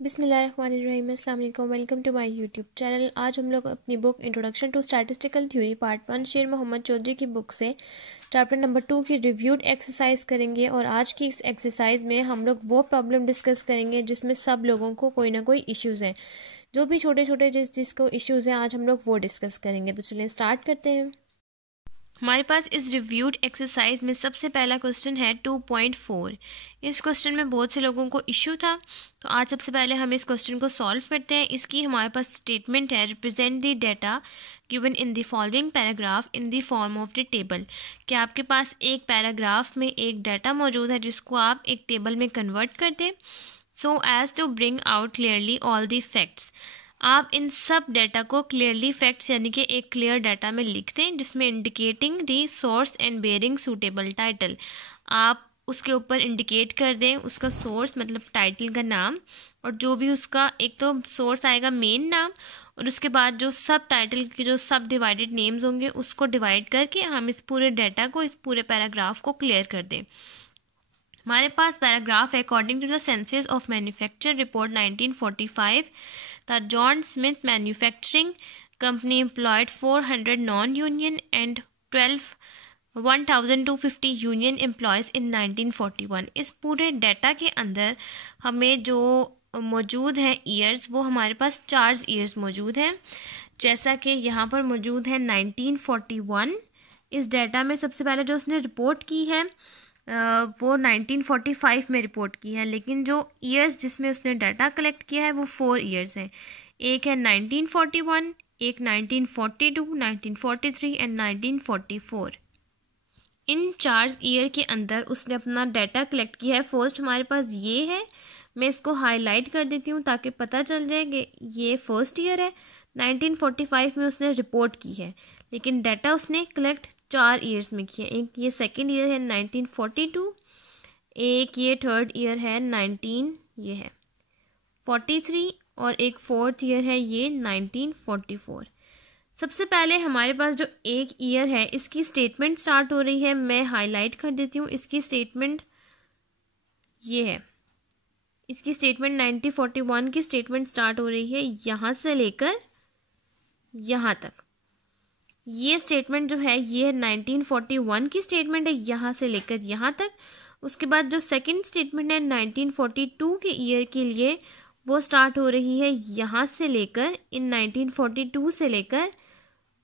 बिस्मिल्लाहिर्रहमानिर्रहीम, अस्सलाम वालेकुम। Welcome to my YouTube channel. आज हम लोग अपनी book introduction to statistical theory part 1 Sher Mohammad Chaudhary की बुक से चैप्टर नंबर 2 की रिव्यूड एक्सरसाइज करेंगे। और आज की इस एक्सरसाइज में हम लोग वो प्रॉब्लम डिस्कस करेंगे जिसमें सब लोगों को कोई ना कोई इश्यूज़ हैं। जो भी छोटे छोटे जिसको इश्यूज़ हैं आज हम लोग वो डिस्कस करेंगे। तो चलिए स्टार्ट करते हैं। हमारे पास इस रिव्यूड एक्सरसाइज में सबसे पहला क्वेश्चन है 2.4। इस क्वेश्चन में बहुत से लोगों को इश्यू था, तो आज सबसे पहले हम इस क्वेश्चन को सॉल्व करते हैं। इसकी हमारे पास स्टेटमेंट है, represent the data given in the following paragraph in the form of the table. कि आपके पास एक पैराग्राफ में एक डाटा मौजूद है जिसको आप एक टेबल में कन्वर्ट कर दें, so as to bring out clearly all the facts. आप इन सब डाटा को क्लियरली फैक्ट्स यानी कि एक क्लियर डाटा में लिख दें जिसमें indicating the source and bearing suitable title. आप उसके ऊपर इंडिकेट कर दें उसका सोर्स मतलब टाइटल का नाम, और जो भी उसका एक तो सोर्स आएगा मेन नाम, और उसके बाद जो सब टाइटल के जो सब डिवाइडेड नेम्स होंगे उसको डिवाइड करके हम इस पूरे डाटा को, इस पूरे पैराग्राफ को क्लियर कर दें। हमारे पास पैराग्राफ है, according to the census of manufacture report 1945 the John Smith manufacturing company employed 400 non union and 1250 union employees in 1941। इस पूरे डाटा के अंदर हमें जो मौजूद हैं ईयर्स, वो हमारे पास 4 ईयर्स मौजूद हैं। जैसा कि यहाँ पर मौजूद है 1941। इस डाटा में सबसे पहले जो उसने रिपोर्ट की है वो 1945 में रिपोर्ट की है, लेकिन जो ईयर्स जिसमें उसने डाटा कलेक्ट किया है वो 4 ईयर्स हैं। एक है 1941, एक 1942, 1943 एंड 1944। इन 4 ईयर के अंदर उसने अपना डाटा कलेक्ट किया है। फर्स्ट हमारे पास ये है, मैं इसको हाईलाइट कर देती हूँ ताकि पता चल जाए कि ये फर्स्ट ईयर है। 1945 में उसने रिपोर्ट की है, लेकिन डाटा उसने कलेक्ट 4 ईयर्स में किया। एक ये सेकेंड ईयर है 1942, एक ये थर्ड ईयर है 1943 और एक फोर्थ ईयर है ये 1944। सबसे पहले हमारे पास जो एक ईयर है इसकी स्टेटमेंट स्टार्ट हो रही है, मैं हाईलाइट कर देती हूँ। इसकी स्टेटमेंट ये है, इसकी स्टेटमेंट 1941 की स्टेटमेंट स्टार्ट हो रही है यहाँ से लेकर यहाँ तक। ये स्टेटमेंट जो है ये 1941 की स्टेटमेंट है यहाँ से लेकर यहाँ तक। उसके बाद जो सेकंड स्टेटमेंट है 1942 के ईयर के लिए, वो स्टार्ट हो रही है यहाँ से लेकर, इन 1942 से लेकर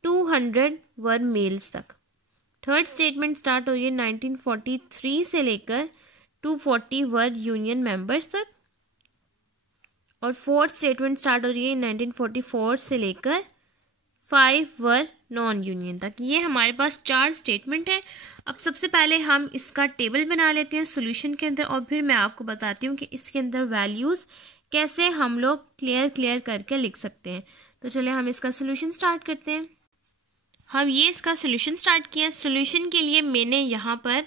200 वर मेल्स तक। थर्ड स्टेटमेंट स्टार्ट हो रही है 1943 से लेकर 240 वर यूनियन मेंबर्स तक। और फोर्थ स्टेटमेंट स्टार्ट हो रही है 1944 से लेकर 5 वर नॉन यूनियन तक। ये हमारे पास 4 स्टेटमेंट है। अब सबसे पहले हम इसका टेबल बना लेते हैं सॉल्यूशन के अंदर, और फिर मैं आपको बताती हूँ कि इसके अंदर वैल्यूज़ कैसे हम लोग क्लियर करके लिख सकते हैं। तो चलिए हम इसका सॉल्यूशन स्टार्ट करते हैं। हम ये इसका सॉल्यूशन स्टार्ट किया। सॉल्यूशन के लिए मैंने यहाँ पर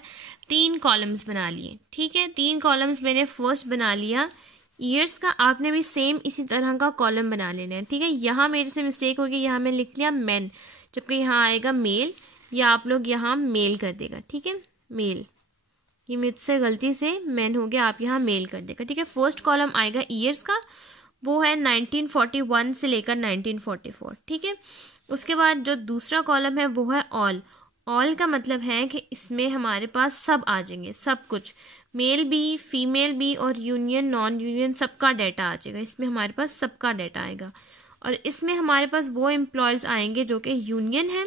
3 कॉलम्स बना लिए। ठीक है, 3 कॉलम्स मैंने फर्स्ट बना लिया ईयर्स का। आपने भी सेम इसी तरह का कॉलम बना लेना है। ठीक है, यहाँ मेरे से मिस्टेक होगी, यहाँ मैं लिख लिया मैन, जबकि यहाँ आएगा मेल, या आप लोग यहाँ मेल कर देगा। ठीक है, मेल, ये मुझसे गलती से मैन हो गया, आप यहाँ मेल कर देगा। ठीक है, फर्स्ट कॉलम आएगा ईयर्स का, वो है 1941 से लेकर 1944। ठीक है, उसके बाद जो दूसरा कॉलम है वो है ऑल। ऑल का मतलब है कि इसमें हमारे पास सब आ जाएंगे, सब कुछ, मेल भी फीमेल भी और यूनियन नॉन यूनियन सबका डाटा आ जाएगा। इसमें हमारे पास सबका डाटा आएगा, और इसमें हमारे पास वो एम्प्लॉयज़ आएंगे जो कि यूनियन है,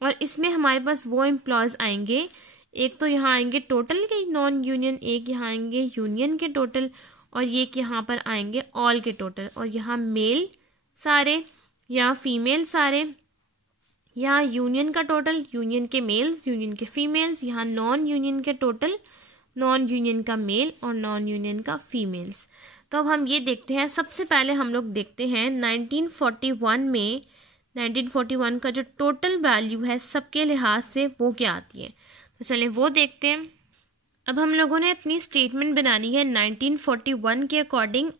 और इसमें हमारे पास वो एम्प्लॉयज़ आएंगे, एक तो यहाँ आएंगे टोटल के नॉन यूनियन, एक यहाँ आएंगे यूनियन के टोटल, और ये यहाँ पर आएंगे ऑल के टोटल। और यहाँ मेल सारे, यहाँ फीमेल सारे, यहाँ यूनियन का टोटल, यूनियन के मेल्स, यूनियन के फीमेल्स, यहाँ नॉन यूनियन के टोटल, नॉन यूनियन का मेल और नॉन यूनियन का फीमेल्स। तो अब हम ये देखते हैं। सबसे पहले हम लोग देखते हैं 1941 में 1941 का जो टोटल वैल्यू है सबके लिहाज से वो क्या आती है, तो चलिए वो देखते हैं। अब हम लोगों ने अपनी स्टेटमेंट बनानी है 1941 के अकॉर्डिंग।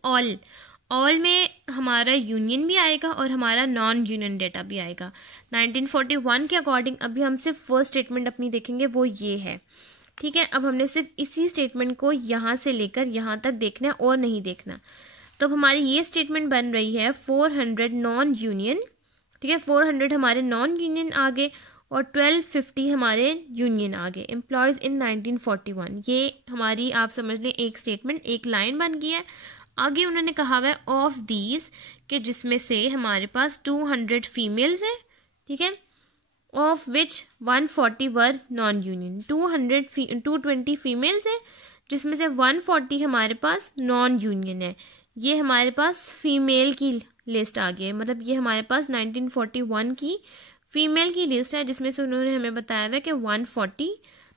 ऑल में हमारा यूनियन भी आएगा और हमारा नॉन यूनियन डाटा भी आएगा। 1941 के अकॉर्डिंग अभी हम सिर्फ फर्स्ट स्टेटमेंट अपनी देखेंगे, वो ये है। ठीक है, अब हमने सिर्फ इसी स्टेटमेंट को यहाँ से लेकर यहाँ तक देखना है और नहीं देखना। तो अब हमारी ये स्टेटमेंट बन रही है 400 नॉन यूनियन, ठीक है, 400 हमारे नॉन यूनियन आ गए और 1250 हमारे यूनियन आ गए एम्प्लॉयज़ इन 1941। ये हमारी आप समझ लें एक स्टेटमेंट, एक लाइन बन गई है। आगे उन्होंने कहा हुआ है ऑफ दीज कि जिसमें से हमारे पास 200 फीमेल्स हैं, ठीक है, of which 140 were non union. 220 females हैं जिसमें से 140 हमारे पास नॉन यूनियन है। ये हमारे पास फीमेल की लिस्ट आ गई है, मतलब ये हमारे पास 1941 की फीमेल की लिस्ट है जिसमें से उन्होंने हमें बताया हुआ कि 140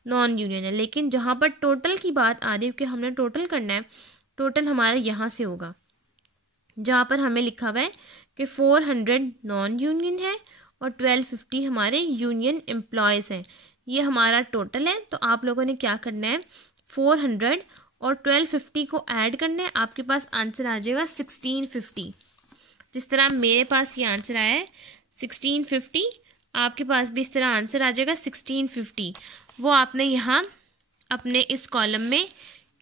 नॉन यूनियन है। लेकिन जहाँ पर टोटल की बात आ रही है, क्योंकि हमने टोटल करना है, टोटल हमारा यहाँ से होगा जहाँ पर हमें लिखा हुआ है कि 400 नॉन यूनियन है और 1250 हमारे यूनियन एम्प्लॉयज़ हैं। ये हमारा टोटल है। तो आप लोगों ने क्या करना है, 400 और 1250 को ऐड करना है, आपके पास आंसर आ जाएगा 1650। जिस तरह मेरे पास ये आंसर आया है 1650, आपके पास भी इस तरह आंसर आ जाएगा 1650। वो आपने यहाँ अपने इस कॉलम में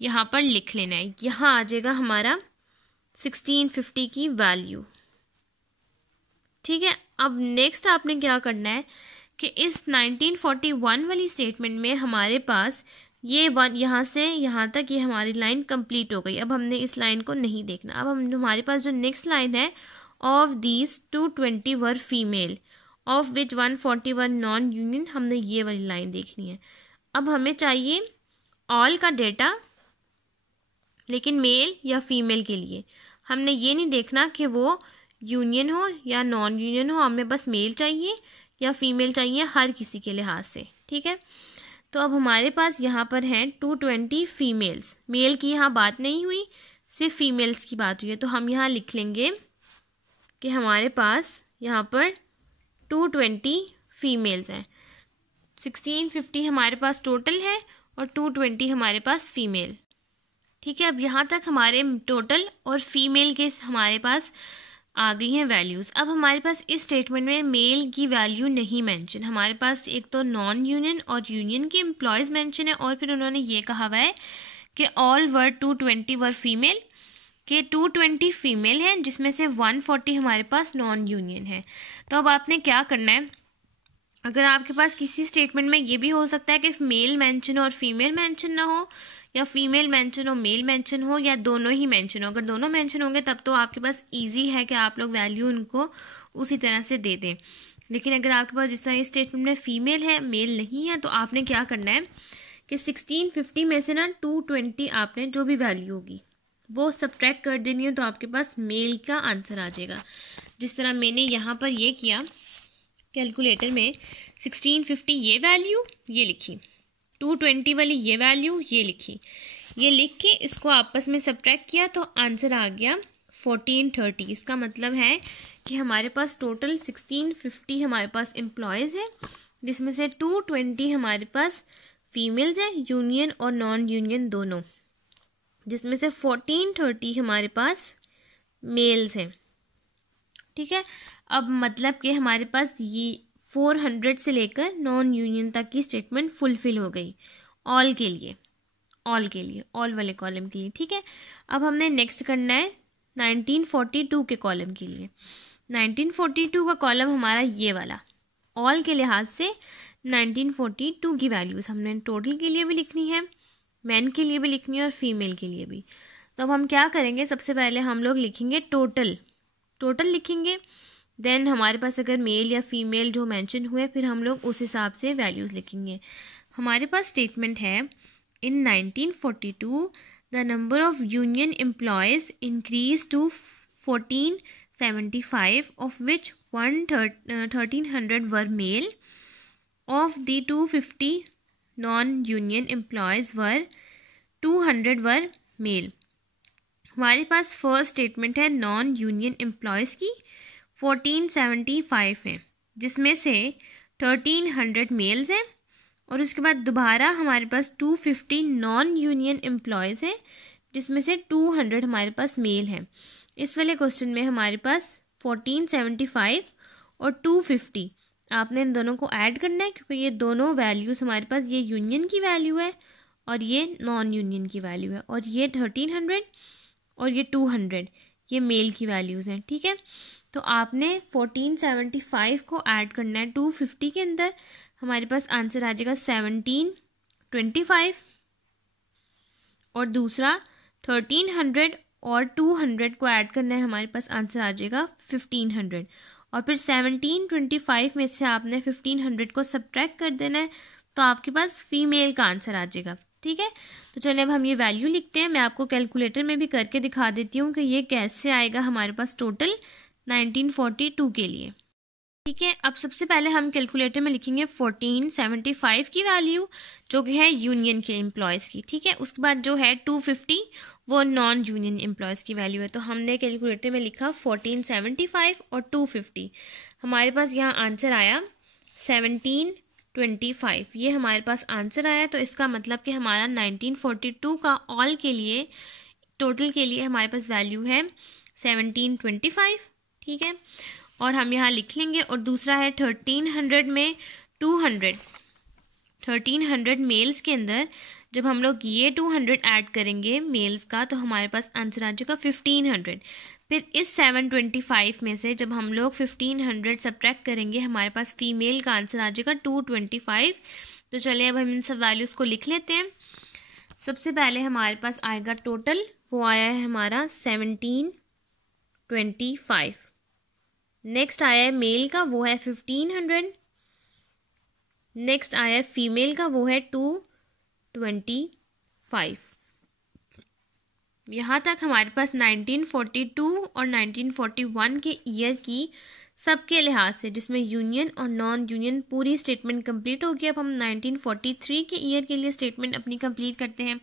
यहाँ पर लिख लेना है। यहाँ आ जाएगा हमारा 1650 की वैल्यू, ठीक है। अब नेक्स्ट आपने क्या करना है कि इस 1941 वाली स्टेटमेंट में हमारे पास ये वन यहाँ से यहाँ तक ये हमारी लाइन कंप्लीट हो गई। अब हमने इस लाइन को नहीं देखना। अब हमारे पास जो नेक्स्ट लाइन है, of these 220 were female of which 140 were non union, हमने ये वाली लाइन देखनी है। अब हमें चाहिए ऑल का डेटा, लेकिन मेल या फीमेल के लिए। हमने ये नहीं देखना कि वो यूनियन हो या नॉन यूनियन हो, हमें बस मेल चाहिए या फीमेल चाहिए, हर किसी के लिहाज से, ठीक है। तो अब हमारे पास यहाँ पर हैं 220 फीमेल्स, मेल की यहाँ बात नहीं हुई, सिर्फ फीमेल्स की बात हुई है। तो हम यहाँ लिख लेंगे कि हमारे पास यहाँ पर 220 फीमेल्स हैं। 1650 हमारे पास टोटल है और 220 हमारे पास फीमेल, ठीक है। अब यहाँ तक हमारे टोटल और फीमेल के हमारे पास आ गई हैं वैल्यूज़। अब हमारे पास इस स्टेटमेंट में मेल की वैल्यू नहीं मेंशन, हमारे पास एक तो नॉन यूनियन और यूनियन के एम्प्लॉयज़ मेंशन है, और फिर उन्होंने ये कहा हुआ है कि ऑल वर 220 वर फीमेल, के 220 फीमेल हैं जिसमें से 140 हमारे पास नॉन यूनियन है। तो अब आपने क्या करना है, अगर आपके पास किसी स्टेटमेंट में ये भी हो सकता है कि मेल मेंशन हो और फीमेल मेंशन ना हो, या फीमेल मेंशन हो मेल मेंशन हो, या दोनों ही मेंशन हो। अगर दोनों मेंशन होंगे तब तो आपके पास इजी है कि आप लोग वैल्यू उनको उसी तरह से दे दें। लेकिन अगर आपके पास जिस तरह ये स्टेटमेंट में फीमेल है मेल नहीं है, तो आपने क्या करना है कि 1650 में से ना 220 आपने जो भी वैल्यू होगी वो सब्ट्रैक्ट कर देनी है, तो आपके पास मेल का आंसर आ जाएगा। जिस तरह मैंने यहाँ पर ये किया कैलकुलेटर में, 1650 ये वैल्यू ये लिखी, 220 वाली ये वैल्यू ये लिखी, ये लिख के इसको आपस में सब्ट्रैक्ट किया तो आंसर आ गया 1430। इसका मतलब है कि हमारे पास टोटल 1650 हमारे पास एम्प्लॉयज़ हैं, जिसमें से 220 हमारे पास फीमेल्स हैं, यूनियन और नॉन यूनियन दोनों, जिसमें से 1430 हमारे पास मेल्स हैं, ठीक है। अब मतलब कि हमारे पास ये 400 से लेकर नॉन यूनियन तक की स्टेटमेंट फुलफिल हो गई ऑल के लिए, ऑल वाले कॉलम के लिए, ठीक है। अब हमने नेक्स्ट करना है 1942 के कॉलम के लिए। 1942 का कॉलम हमारा ये वाला, ऑल के लिहाज से 1942 की वैल्यूज़ हमने टोटल के लिए भी लिखनी है, मैन के लिए भी लिखनी है और फीमेल के लिए भी। तो अब हम क्या करेंगे, सबसे पहले हम लोग लिखेंगे टोटल लिखेंगे, देन हमारे पास अगर मेल या फीमेल जो मेंशन हुए फिर हम लोग उस हिसाब से वैल्यूज़ लिखेंगे। हमारे पास स्टेटमेंट है in 1942 the number of union employees increase to 1475 of which 1300 were male, of the 250 non union employees were 200 were male. हमारे पास फर्स्ट स्टेटमेंट है नॉन यूनियन एम्प्लॉयज़ की 1475 हैं, जिसमें से 1300 मेल्स हैं, और उसके बाद दोबारा हमारे पास 250 नॉन यूनियन एम्प्लॉयज़ हैं, जिसमें से 200 हमारे पास मेल हैं। इस वाले क्वेश्चन में हमारे पास 1475 और 250 आपने इन दोनों को ऐड करना है, क्योंकि ये दोनों वैल्यूज़ हमारे पास, ये यूनियन की वैल्यू है और ये नॉन यूनियन की वैल्यू है, और ये 1300 और ये 200, ये मेल की वैल्यूज़ हैं, ठीक है। तो आपने 1475 को ऐड करना है 250 के अंदर, हमारे पास आंसर आ जाएगा 1725, और दूसरा 1300 और 200 को ऐड करना है, हमारे पास आंसर आ जाएगा 1500, और फिर 1725 में से आपने 1500 को सब्ट्रैक्ट कर देना है, तो आपके पास फीमेल का आंसर आ जाएगा, ठीक है। तो चलिए अब हम ये वैल्यू लिखते हैं। मैं आपको कैलकुलेटर में भी करके दिखा देती हूँ कि ये कैसे आएगा हमारे पास टोटल 1942 के लिए, ठीक है। अब सबसे पहले हम कैलकुलेटर में लिखेंगे 1475 की वैल्यू जो कि है यूनियन के एम्प्लॉयज़ की, ठीक है। उसके बाद जो है 250 वो नॉन यूनियन एम्प्लॉयज़ की वैल्यू है। तो हमने कैलकुलेटर में लिखा 1475 और 250, हमारे पास यहाँ आंसर आया 1725, ये हमारे पास आंसर आया। तो इसका मतलब कि हमारा 1942 का ऑल के लिए टोटल के लिए हमारे पास वैल्यू है 1725, ठीक है। और हम यहाँ लिख लेंगे। और दूसरा है 1300 में 200, 1300 मेल्स के अंदर जब हम लोग ये 200 ऐड करेंगे मेल्स का, तो हमारे पास आंसर आ जाएगा 1500। फिर इस 725 में से जब हम लोग 1500 सब्ट्रैक्ट करेंगे, हमारे पास फीमेल का आंसर आ जाएगा 225। तो चलिए अब हम इन सब वैल्यूज़ को लिख लेते हैं। सबसे पहले हमारे पास आएगा टोटल, वो आया है हमारा 1725। नेक्स्ट आया है मेल का, वो है 1500। नेक्स्ट आया है फीमेल का, वो है 225। यहाँ तक हमारे पास 1942 और 1941 के ईयर की सबके लिहाज से, जिसमें यूनियन और नॉन यूनियन पूरी स्टेटमेंट कंप्लीट हो गई। अब हम 1943 के ईयर के लिए स्टेटमेंट अपनी कंप्लीट करते हैं।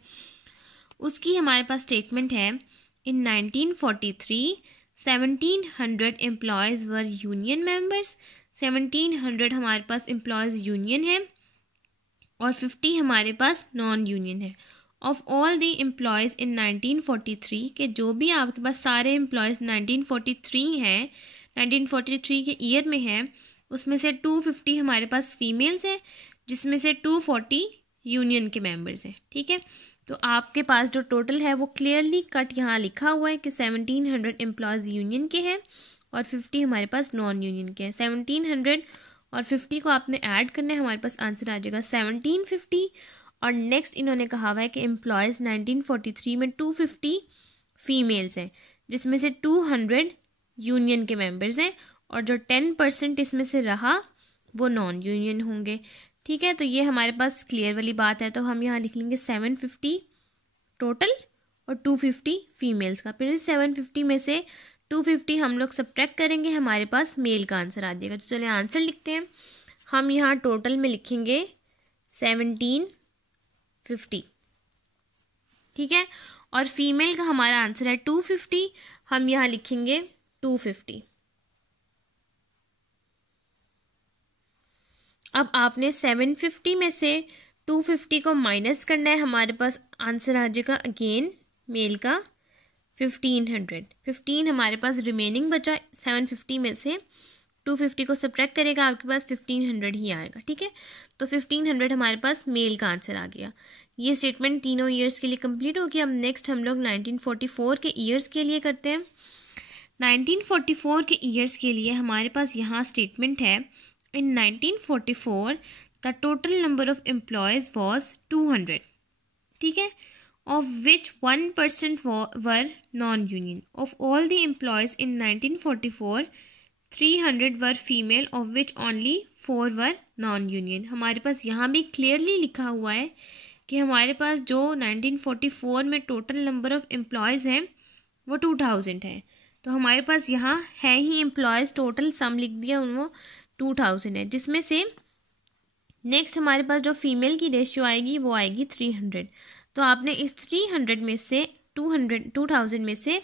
उसकी हमारे पास स्टेटमेंट है, इन 1943 1700 एम्प्लॉयज़ वर यूनियन मेंबर्स, 1700 हमारे पास एम्प्लॉयज़ यूनियन है और 50 हमारे पास नॉन यूनियन है। ऑफ ऑल दी एम्प्लॉयज़ इन 1943 के जो भी आपके पास सारे एम्प्लॉयज़ 1943 हैं, 1943 के ईयर में हैं, उसमें से 250 हमारे पास फीमेल्स हैं, जिसमें से 240 यूनियन के मेंबर्स हैं, ठीक है। तो आपके पास जो टोटल है वो क्लियरली कट यहाँ लिखा हुआ है कि 1700 एम्प्लॉयज़ यूनियन के हैं और 50 हमारे पास नॉन यूनियन के हैं। 1700 और 50 को आपने ऐड करना है, हमारे पास आंसर आ जाएगा 1750। और नेक्स्ट इन्होंने कहा हुआ है कि एम्प्लॉयज़ 1943 में 250 फीमेल्स हैं, जिसमें से 200 यूनियन के मेंबर्स हैं, और जो 10% इसमें से रहा वो नॉन यूनियन होंगे, ठीक है। तो ये हमारे पास क्लियर वाली बात है। तो हम यहाँ लिख लेंगे 750 टोटल और 250 फीमेल्स का। फिर इस 750 में से 250 हम लोग सब्ट्रैक्ट करेंगे, हमारे पास मेल का आंसर आ जाएगा। तो चलिए आंसर लिखते हैं। हम यहाँ टोटल में लिखेंगे 1750, ठीक है। और फीमेल का हमारा आंसर है 250, हम यहाँ लिखेंगे 250। अब आपने 750 में से 250 को माइनस करना है, हमारे पास आंसर आ जाएगा अगेन मेल का 1500। 15 हमारे पास रिमेनिंग बचा, 750 में से 250 को सब्ट्रैक्ट करेगा, आपके पास 1500 ही आएगा, ठीक है। तो 1500 हमारे पास मेल का आंसर आ गया। ये स्टेटमेंट तीनों ईयर्स के लिए कंप्लीट हो गया। अब नेक्स्ट हम लोग 1944 के ईयर्स के लिए करते हैं। 1944 के ईयर्स के लिए हमारे पास यहाँ स्टेटमेंट है, in 1944 the total number of employees was 200, ठीक है, of which 1% were non-union. Of all the employees in 1944 300 were female, of which only 4 were non-union. हमारे पास यहाँ भी क्लियरली लिखा हुआ है कि हमारे पास जो 1944 में टोटल नंबर ऑफ एम्प्लॉयज़ हैं वो 2000 है। तो हमारे पास यहाँ है ही एम्प्लॉयज़, टोटल सम लिख दिया उनको 2000 है, जिसमें से नेक्स्ट हमारे पास जो फीमेल की रेशियो आएगी वो आएगी 300। तो आपने इस 300 में से 2000 में से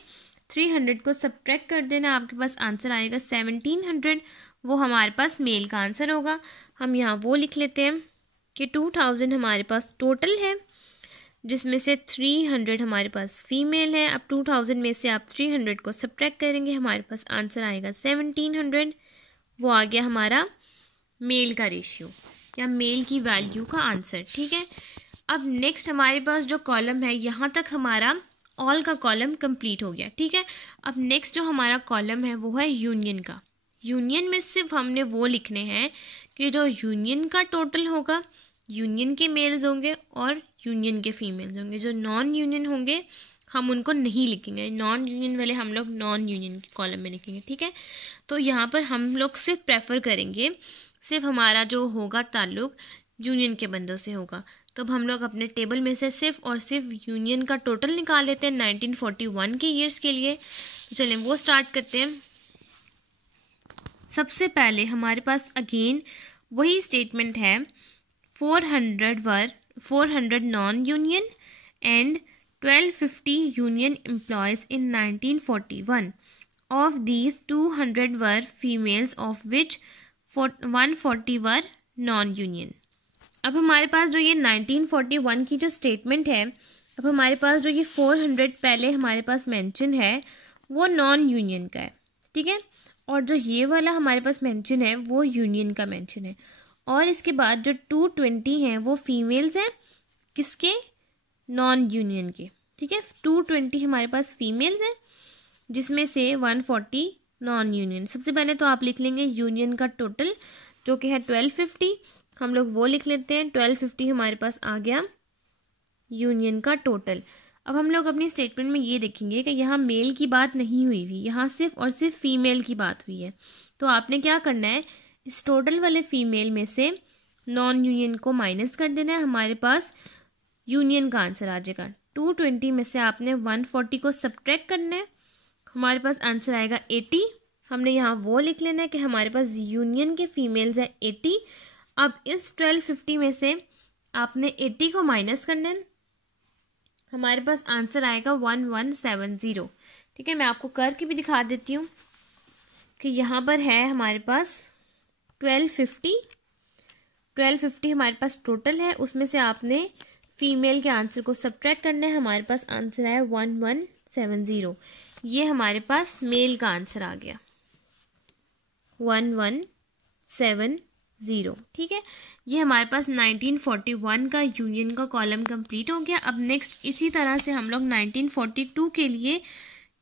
300 को सब्ट्रैक्ट कर देना, आपके पास आंसर आएगा 1700, वो हमारे पास मेल का आंसर होगा। हम यहाँ वो लिख लेते हैं कि 2000 हमारे पास टोटल है, जिसमें से 300 हमारे पास फीमेल है। अब 2000 में से आप 300 को सब्ट्रैक्ट करेंगे, हमारे पास आंसर आएगा 1700, वो आ गया हमारा मेल का रेशियो या मेल की वैल्यू का आंसर, ठीक है। अब नेक्स्ट हमारे पास जो कॉलम है, यहाँ तक हमारा ऑल का कॉलम कंप्लीट हो गया। ठीक है, अब नेक्स्ट जो हमारा कॉलम है वो है यूनियन का। यूनियन में सिर्फ हमने वो लिखने हैं कि जो यूनियन का टोटल होगा, यूनियन के मेल्स होंगे और यूनियन के फीमेल्स होंगे। जो नॉन यूनियन होंगे हम उनको नहीं लिखेंगे, नॉन यूनियन वाले हम लोग नॉन यूनियन के कॉलम में लिखेंगे। ठीक है, तो यहाँ पर हम लोग सिर्फ प्रेफर करेंगे, सिर्फ हमारा जो होगा ताल्लुक यूनियन के बंदों से होगा। तो अब हम लोग अपने टेबल में से सिर्फ और सिर्फ यूनियन का टोटल निकाल लेते हैं 1941 के ईयर्स के लिए। तो चलें वो स्टार्ट करते हैं। सबसे पहले हमारे पास अगेन वही स्टेटमेंट है, 400 non union and 1250 union employees in 1941. Of these 200 were females, of which 140 were non-union. अब हमारे पास जो ये 1941 की जो स्टेटमेंट है, अब हमारे पास जो ये 400 पहले हमारे पास मेंशन है वो नॉन यूनियन का है। ठीक है, और जो ये वाला हमारे पास मेंशन है वो यूनियन का मेंशन है। और इसके बाद जो 220 हैं वो फीमेल्स हैं, किसके? नॉन यूनियन के। ठीक है, 220 हमारे पास फीमेल्स हैं जिसमें से 140 नॉन यूनियन। सबसे पहले तो आप लिख लेंगे यूनियन का टोटल जो कि है 1250, हम लोग वो लिख लेते हैं। 1250 हमारे पास आ गया यूनियन का टोटल। अब हम लोग अपनी स्टेटमेंट में ये देखेंगे कि यहाँ मेल की बात नहीं हुई हुई, यहाँ सिर्फ और सिर्फ फीमेल की बात हुई है। तो आपने क्या करना है, इस टोटल वाले फीमेल में से नॉन यूनियन को माइनस कर देना है, हमारे पास यूनियन का आंसर आ जाएगा। 220 में से आपने 140 को सब्ट्रैक्ट करना है, हमारे पास आंसर आएगा 80। हमने यहाँ वो लिख लेना है कि हमारे पास यूनियन के फीमेल्स हैं 80। अब इस 1250 में से आपने 80 को माइनस करना है, हमारे पास आंसर आएगा 1170। ठीक है, मैं आपको करके भी दिखा देती हूँ कि यहाँ पर है हमारे पास 1250 हमारे पास टोटल है, उसमें से आपने फीमेल के आंसर को सब्ट्रैक्ट करना है, हमारे पास आंसर आया 1170। ये हमारे पास मेल का आंसर आ गया 1170। ठीक है, ये हमारे पास 1941 का यूनियन का कॉलम कंप्लीट हो गया। अब नेक्स्ट इसी तरह से हम लोग 1942 के लिए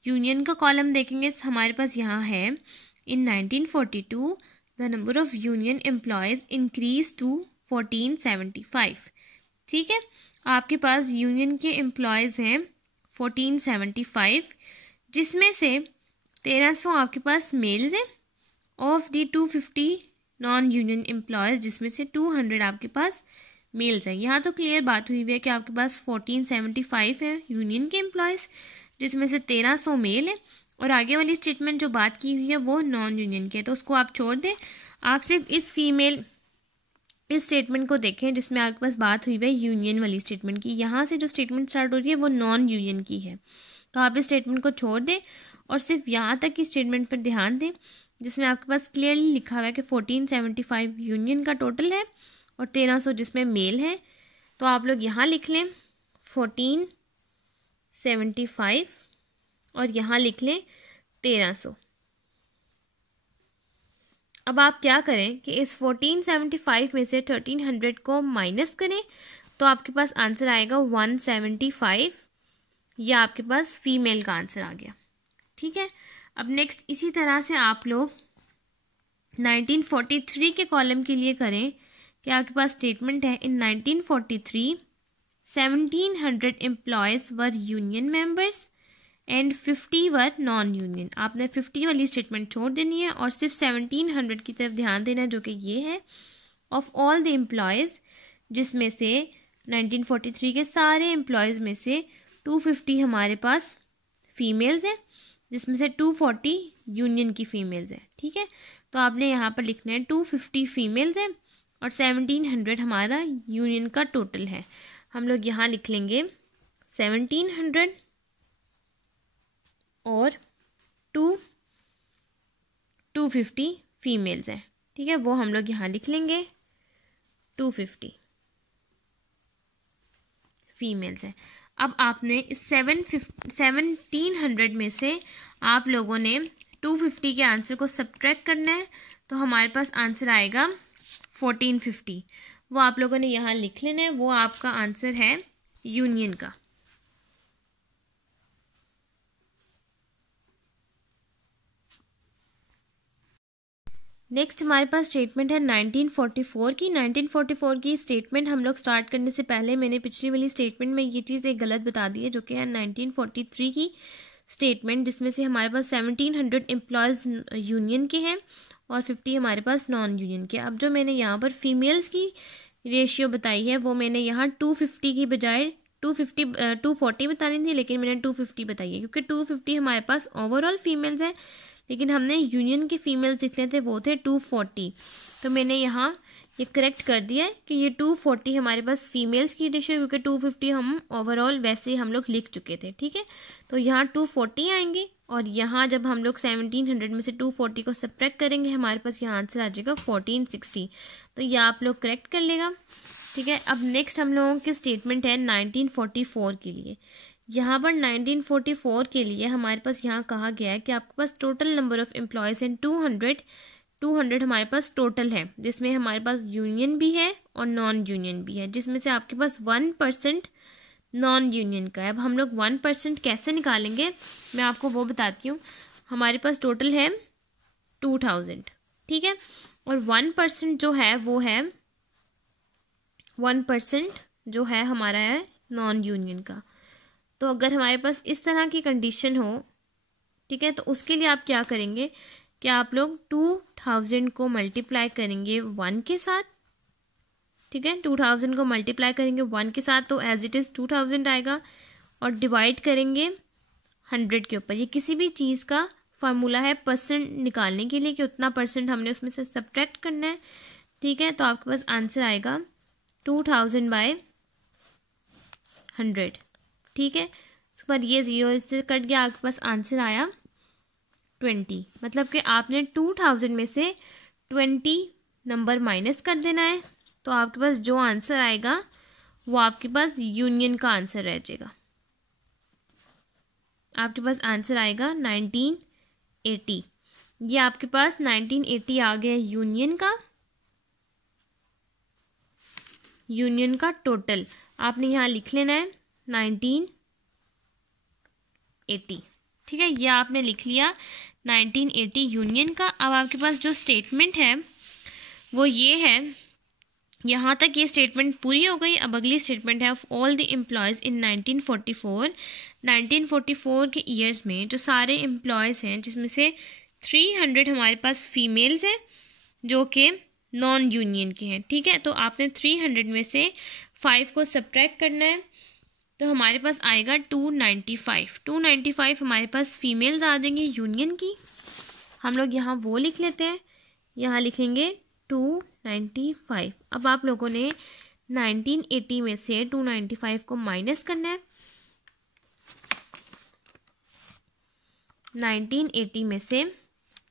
यूनियन का कॉलम देखेंगे। हमारे पास यहाँ है, in 1942 the number of union employees increase to 1475। ठीक है, आपके पास यूनियन के एम्प्लॉयज़ हैं 1475, जिसमें से 1300 आपके पास मेल्स हैं, of the 250 non union employees जिसमें से 200 आपके पास मेल्स हैं। यहाँ तो क्लियर बात हुई है कि आपके पास 1475 है यूनियन के एम्प्लॉयज़ जिसमें से 1300 मेल है, और आगे वाली स्टेटमेंट जो बात की हुई है वो नॉन यूनियन की है, तो उसको आप छोड़ दें। आप सिर्फ इस स्टेटमेंट को देखें जिसमें आपके पास बात हुई है यूनियन वाली स्टेटमेंट की। यहाँ से जो स्टेटमेंट स्टार्ट हो रही है वो नॉन यूनियन की है, तो आप इस स्टेटमेंट को छोड़ दें और सिर्फ यहाँ तक की स्टेटमेंट पर ध्यान दें जिसमें आपके पास क्लियरली लिखा हुआ है कि 1475 यूनियन का टोटल है और 1300 जिसमें मेल है। तो आप लोग यहाँ लिख लें 1475 और यहाँ लिख लें 1300। अब आप क्या करें कि इस 1475 में से 1300 को माइनस करें, तो आपके पास आंसर आएगा 175। या आपके पास फीमेल का आंसर आ गया। ठीक है, अब नेक्स्ट इसी तरह से आप लोग 1943 के कॉलम के लिए करें कि आपके पास स्टेटमेंट है, इन 1943 1700 employees were union members and 50 were non union. आपने 50 वाली स्टेटमेंट छोड़ देनी है और सिर्फ 1700 की तरफ ध्यान देना है जो कि ये है, ऑफ ऑल द एम्प्लॉयज़ जिसमें से 1943 के सारे एम्प्लॉयज़ में से 250 हमारे पास फीमेल्स हैं जिसमें से 240 यूनियन की फीमेल्स हैं। ठीक है, तो आपने यहाँ पर लिखना है 250 फीमेल्स हैं और 1700 हमारा यूनियन का टोटल है। हम लोग यहाँ लिख लेंगे 1700 और 250 फीमेल्स हैं। ठीक है, वो हम लोग यहाँ लिख लेंगे 250 फीमेल्स हैं। अब आपने इस 1700 में से आप लोगों ने 250 के आंसर को सब्ट्रैक्ट करना है, तो हमारे पास आंसर आएगा 1450। वो आप लोगों ने यहाँ लिख लेना है, वो आपका आंसर है यूनियन का। नेक्स्ट हमारे पास स्टेटमेंट है 1944 की। 1944 की स्टेटमेंट हम लोग स्टार्ट करने से पहले मैंने पिछली वाली स्टेटमेंट में ये चीज़ एक गलत बता दी है, जो कि है 1943 की स्टेटमेंट, जिसमें से हमारे पास 1700 एम्प्लॉयज़ यूनियन के हैं और 50 हमारे पास नॉन यूनियन के। अब जो मैंने यहाँ पर फीमेल्स की रेशियो बताई है वो मैंने यहाँ 250 की बजाय 240 बतानी थी, लेकिन मैंने 250 बताई है क्योंकि 250 हमारे पास ओवरऑल फीमेल्स हैं, लेकिन हमने यूनियन के फीमेल्स लिख लिए थे वो थे 240। तो मैंने यहाँ ये करेक्ट कर दिया है कि ये 240 हमारे पास फीमेल्स की रेशियो, क्योंकि 250 हम ओवरऑल वैसे हम लोग लिख चुके थे। ठीक है, तो यहाँ 240 आएंगे और यहाँ जब हम लोग 1700 में से 240 को सब्ट्रैक्ट करेंगे हमारे पास यहाँ आंसर आ जाएगा 1460। तो ये आप लोग करेक्ट कर लेगा। ठीक है, अब नेक्स्ट हम लोगों की स्टेटमेंट है 1944 के लिए। यहाँ पर 1944 के लिए हमारे पास यहाँ कहा गया है कि आपके पास टोटल नंबर ऑफ एम्प्लॉयज़ हैं 200 हमारे पास टोटल है, जिसमें हमारे पास यूनियन भी है और नॉन यूनियन भी है, जिसमें से आपके पास 1% नॉन यूनियन का है। अब हम लोग 1% कैसे निकालेंगे मैं आपको वो बताती हूँ। हमारे पास टोटल है 2000, ठीक है, और 1% जो है वो है 1% जो है हमारा है नॉन यूनियन का। तो अगर हमारे पास इस तरह की कंडीशन हो, ठीक है, तो उसके लिए आप क्या करेंगे कि आप लोग 2000 को मल्टीप्लाई करेंगे 1 के साथ। ठीक है, 2000 को मल्टीप्लाई करेंगे 1 के साथ तो एज इट इज़ 2000 आएगा और डिवाइड करेंगे 100 के ऊपर। ये किसी भी चीज़ का फार्मूला है परसेंट निकालने के लिए कि उतना परसेंट हमने उसमें से सब्ट्रैक्ट करना है। ठीक है, तो आपके पास आंसर आएगा 2000/100। ठीक है, उसके बाद ये 0 इससे कट गया, आपके पास आंसर आया 20। मतलब कि आपने 2000 में से 20 नंबर माइनस कर देना है, तो आपके पास जो आंसर आएगा वो आपके पास यूनियन का आंसर रह जाएगा। आपके पास आंसर आएगा 1980। ये आपके पास 1980 आ गया यूनियन का टोटल। आपने यहाँ लिख लेना है 1980। ठीक है, ये आपने लिख लिया 1980 यूनियन का। अब आपके पास जो स्टेटमेंट है वो ये है, यहाँ तक ये स्टेटमेंट पूरी हो गई। अब अगली स्टेटमेंट है ऑफ ऑल द एम्प्लॉयज़ इन 1944। 1944 के ईयर्स में जो सारे एम्प्लॉयज़ हैं, जिसमें से 300 हमारे पास फीमेल्स हैं जो कि नॉन यूनियन के हैं। ठीक है, तो आपने 300 में से 5 को सब्ट्रैक्ट करना है, तो हमारे पास आएगा 295। 295 हमारे पास फीमेल्स आ जाएंगी यूनियन की। हम लोग यहाँ वो लिख लेते हैं, यहाँ लिखेंगे 295। अब आप लोगों ने 1980 में से 295 को माइनस करना है। 1980 में से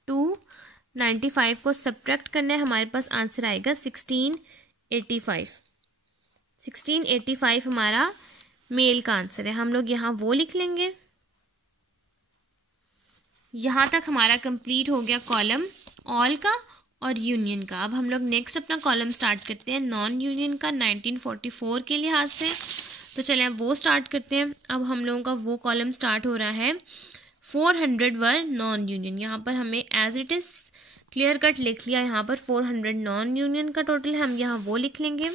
295 को सब्ट्रैक्ट करना है, हमारे पास आंसर आएगा 1685। 1685 हमारा मेल का आंसर है। हम लोग यहाँ वो लिख लेंगे। यहाँ तक हमारा कंप्लीट हो गया कॉलम ऑल का और यूनियन का। अब हम लोग नेक्स्ट अपना कॉलम स्टार्ट करते हैं नॉन यूनियन का 1944 के लिहाज से। तो चलिए अब वो स्टार्ट करते हैं। अब हम लोगों का वो कॉलम स्टार्ट हो रहा है 400 वर नॉन यूनियन। यहाँ पर हमें as it is clear cut लिख लिया। यहाँ पर 400 नॉन यूनियन का टोटल है, हम यहाँ वो लिख लेंगे।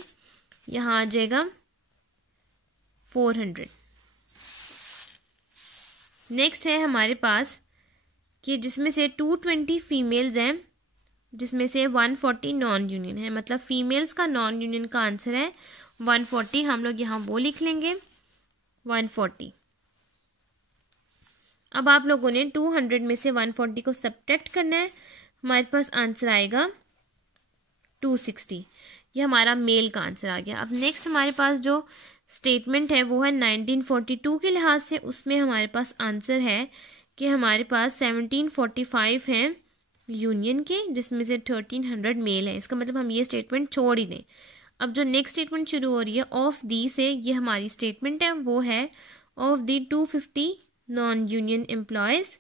यहाँ आ जाएगा 400। नेक्स्ट है हमारे पास कि जिसमें से 220 फीमेल्स हैं, जिसमें से 140 नॉन यूनियन है। मतलब फीमेल्स का नॉन यूनियन का आंसर है 140। हम लोग यहाँ वो लिख लेंगे 140। अब आप लोगों ने 200 में से 140 को सब्ट्रैक्ट करना है, हमारे पास आंसर आएगा 260। ये हमारा मेल का आंसर आ गया। अब नेक्स्ट हमारे पास जो स्टेटमेंट है वो है 1942 के लिहाज से। उसमें हमारे पास आंसर है कि हमारे पास 1745 हैं यूनियन के, जिसमें से 1300 मेल है। इसका मतलब हम ये स्टेटमेंट छोड़ ही दें। अब जो नेक्स्ट स्टेटमेंट शुरू हो रही है ऑफ दी से, ये हमारी स्टेटमेंट है वो है of the 250 non union employees,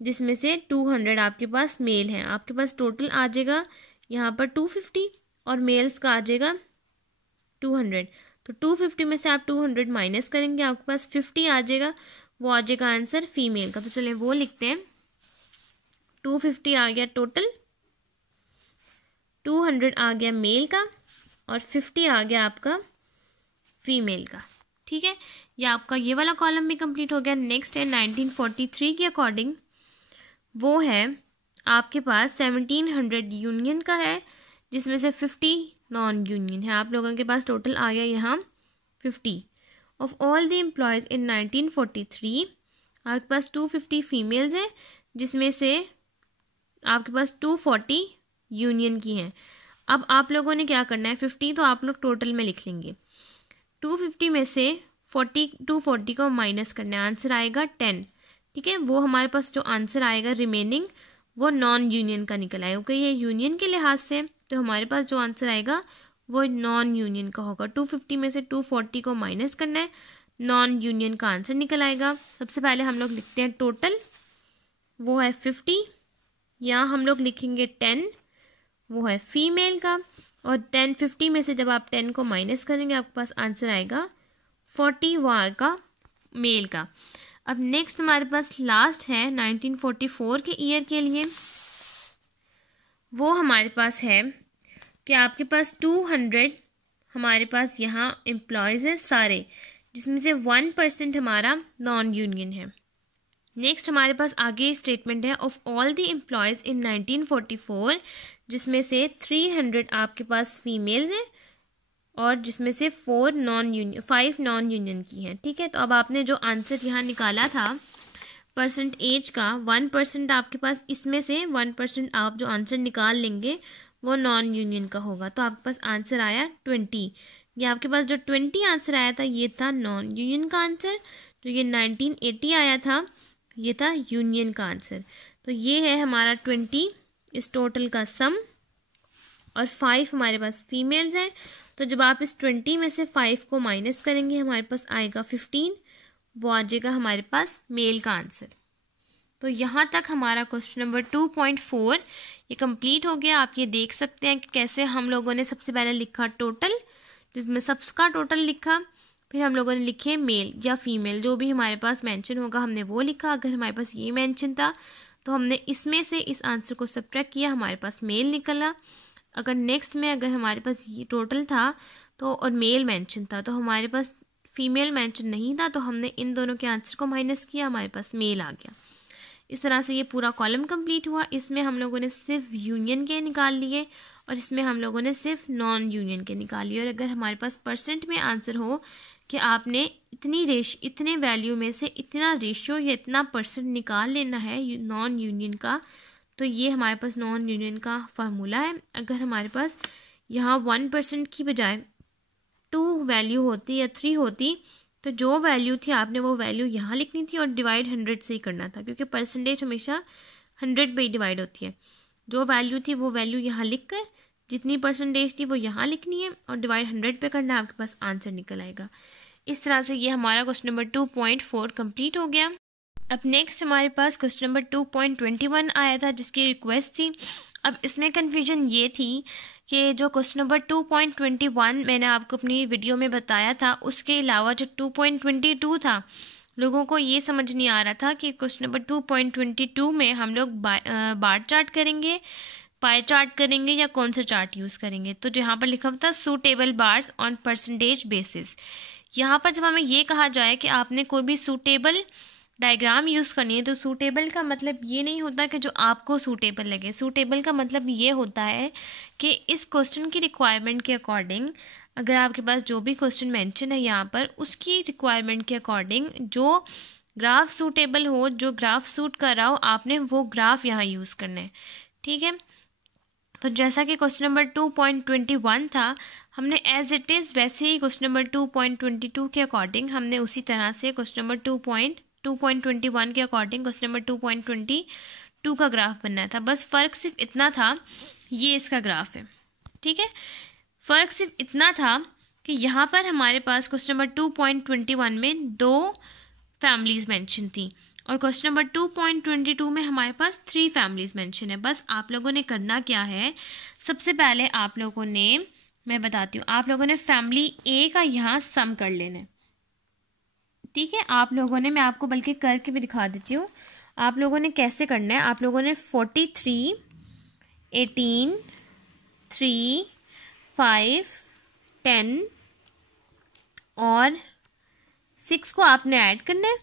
जिसमें से 200 आपके पास मेल हैं। आपके पास टोटल आ जाएगा यहाँ पर 250 और मेल्स का आ जाएगा 200। तो 250 में से आप 200 माइनस करेंगे, आपके पास 50 आ जाएगा, वो आ जाएगा आंसर फीमेल का। तो चलिए वो लिखते हैं 250 आ गया टोटल 200 आ गया मेल का और 50 आ गया आपका फीमेल का। ठीक है, ये आपका ये वाला कॉलम भी कंप्लीट हो गया। नेक्स्ट है 1943 के अकॉर्डिंग, वो है आपके पास 1700 यूनियन का है, जिसमें से 50 नॉन यूनियन है। आप लोगों के पास टोटल आ गया यहाँ 50। ऑफ ऑल द एम्प्लॉयज़ इन 1943 आपके पास 250 फीमेल्स हैं, जिसमें से आपके पास 240 यूनियन की हैं। अब आप लोगों ने क्या करना है, 50 तो आप लोग टोटल में लिख लेंगे, 250 में से 240 को माइनस करना है, आंसर आएगा 10। ठीक है, वो हमारे पास जो आंसर आएगा रिमेनिंग वो नॉन यूनियन का निकल आएगा, क्योंकि ये यूनियन के लिहाज से तो हमारे पास जो आंसर आएगा वो नॉन यूनियन का होगा। 250 में से 240 को माइनस करना है, नॉन यूनियन का आंसर निकल आएगा। सबसे पहले हम लोग लिखते हैं टोटल, वो है 50, यहाँ हम लोग लिखेंगे 10, वो है फीमेल का, और 50 में से जब आप 10 को माइनस करेंगे आपके पास आंसर आएगा 40 वहाँ का मेल का। अब नेक्स्ट हमारे पास लास्ट है 1944 के ईयर के लिए, वो हमारे पास है कि आपके पास 200 हमारे पास यहाँ एम्प्लॉयज़ हैं सारे, जिसमें से 1% हमारा नॉन यूनियन है। नेक्स्ट हमारे पास आगे स्टेटमेंट है ऑफ ऑल द एम्प्लॉयज़ इन 1944, जिसमें से 300 आपके पास फीमेल्स हैं और जिसमें से 5 नॉन यूनियन की हैं। ठीक है, तो अब आपने जो आंसर यहाँ निकाला था परसेंटेज का, 1% आपके पास, इसमें से 1% आप जो आंसर निकाल लेंगे वो नॉन यूनियन का होगा, तो आपके पास आंसर आया 20। ये आपके पास जो 20 आंसर आया था ये था नॉन यूनियन का आंसर, तो ये 1980 आया था ये था यूनियन का आंसर। तो ये है हमारा 20 इस टोटल का सम, और 5 हमारे पास फीमेल्स हैं, तो जब आप इस 20 में से 5 को माइनस करेंगे हमारे पास आएगा 15, वो आ जाएगा हमारे पास मेल का आंसर। तो यहाँ तक हमारा क्वेश्चन नंबर 2.4 ये कंप्लीट हो गया। आप ये देख सकते हैं कि कैसे हम लोगों ने सबसे पहले लिखा टोटल, जिसमें सबका टोटल लिखा, फिर हम लोगों ने लिखे मेल या फीमेल, जो भी हमारे पास मेंशन होगा हमने वो लिखा। अगर हमारे पास ये मेंशन था तो हमने इसमें से इस आंसर को सब्ट्रैक्ट किया, हमारे पास मेल निकला। अगर नेक्स्ट में अगर हमारे पास ये टोटल था तो और मेल मेंशन था, तो हमारे पास फीमेल मेंशन नहीं था, तो हमने इन दोनों के आंसर को माइनस किया, हमारे पास मेल आ गया। इस तरह से ये पूरा कॉलम कंप्लीट हुआ। इसमें हम लोगों ने सिर्फ यूनियन के निकाल लिए और इसमें हम लोगों ने सिर्फ नॉन यूनियन के निकाल लिए। और अगर हमारे पास परसेंट में आंसर हो कि आपने इतने वैल्यू में से इतना रेशियो या इतना परसेंट निकाल लेना है नॉन यूनियन का, तो ये हमारे पास नॉन यूनियन का फार्मूला है। अगर हमारे पास यहाँ 1% की बजाय 2 वैल्यू होती या 3 होती, तो जो वैल्यू थी आपने वो वैल्यू यहाँ लिखनी थी और डिवाइड 100 से ही करना था, क्योंकि परसेंटेज हमेशा 100 पे ही डिवाइड होती है। जो वैल्यू थी वो वैल्यू यहाँ लिख कर जितनी परसेंटेज थी वो यहाँ लिखनी है और डिवाइड 100 पे करना है, आपके पास आंसर निकल आएगा। इस तरह से ये हमारा क्वेश्चन नंबर 2.4 कंप्लीट हो गया। अब नेक्स्ट हमारे पास क्वेश्चन नंबर 2.21 आया था, जिसकी रिक्वेस्ट थी। अब इसमें कन्फ्यूजन ये थी कि जो क्वेश्चन नंबर 2.21 मैंने आपको अपनी वीडियो में बताया था, उसके अलावा जो 2.22 था, लोगों को ये समझ नहीं आ रहा था कि क्वेश्चन नंबर 2.22 में हम लोग बार चार्ट करेंगे, पाई चार्ट करेंगे या कौन सा चार्ट यूज़ करेंगे। तो जो यहाँ पर लिखा हुआ था suitable bars on percentage basis, यहाँ पर जब हमें ये कहा जाए कि आपने कोई भी सूटेबल डायग्राम यूज़ करनी है, तो सूटेबल का मतलब ये नहीं होता कि जो आपको सूटेबल लगे। सूटेबल का मतलब ये होता है कि इस क्वेश्चन की रिक्वायरमेंट के अकॉर्डिंग, अगर आपके पास जो भी क्वेश्चन मेंशन है यहाँ पर, उसकी रिक्वायरमेंट के अकॉर्डिंग जो ग्राफ सूटेबल हो, जो ग्राफ सूट कर रहा हो, आपने वो ग्राफ यहाँ यूज़ करना है। ठीक है, तो जैसा कि क्वेश्चन नंबर 2.21 था, हमने एज इट इज़ वैसे ही क्वेश्चन नंबर 2.22 के अकॉर्डिंग हमने उसी तरह से क्वेश्चन नंबर 2.21 के अकॉर्डिंग क्वेश्चन नंबर 2.22 का ग्राफ बनना था। बस फ़र्क सिर्फ इतना था, ये इसका ग्राफ है। ठीक है, फ़र्क सिर्फ इतना था कि यहाँ पर हमारे पास क्वेश्चन नंबर 2.21 में 2 फैमिलीज़ मेंशन थी और क्वेश्चन नंबर 2.22 में हमारे पास 3 फैमिलीज़ मेंशन है। बस आप लोगों ने करना क्या है, सबसे पहले आप लोगों ने, मैं बताती हूँ, आप लोगों ने फैमिली ए का यहाँ सम कर लेना है। ठीक है, आप लोगों ने, मैं आपको बल्कि करके भी दिखा देती हूँ, आप लोगों ने कैसे करना है। आप लोगों ने 43, 18, 3, 5, 10 और 6 को आपने ऐड करना है।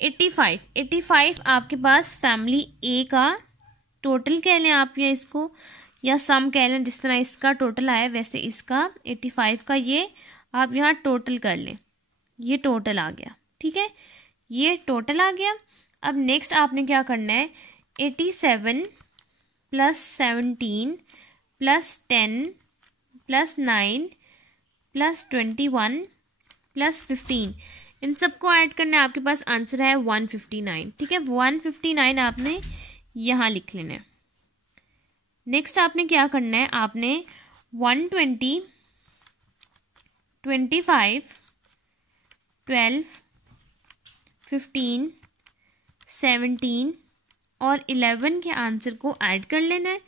85 आपके पास फैमिली ए का टोटल कह लें आप, या इसको या सम कह लें, जिस तरह इसका टोटल आया वैसे इसका 85 का ये आप यहाँ टोटल कर लें। ये टोटल आ गया, ठीक है, ये टोटल आ गया। अब नेक्स्ट आपने क्या करना है, 87 plus 17 plus 10 plus 9 plus 21 plus 15, इन सबको ऐड करना है। आपके पास आंसर है 159, ठीक है, 159 आपने यहाँ लिख लेना है। नेक्स्ट आपने क्या करना है, आपने 120, 25, 12, 15, 17 और 11 के आंसर को ऐड कर लेना है।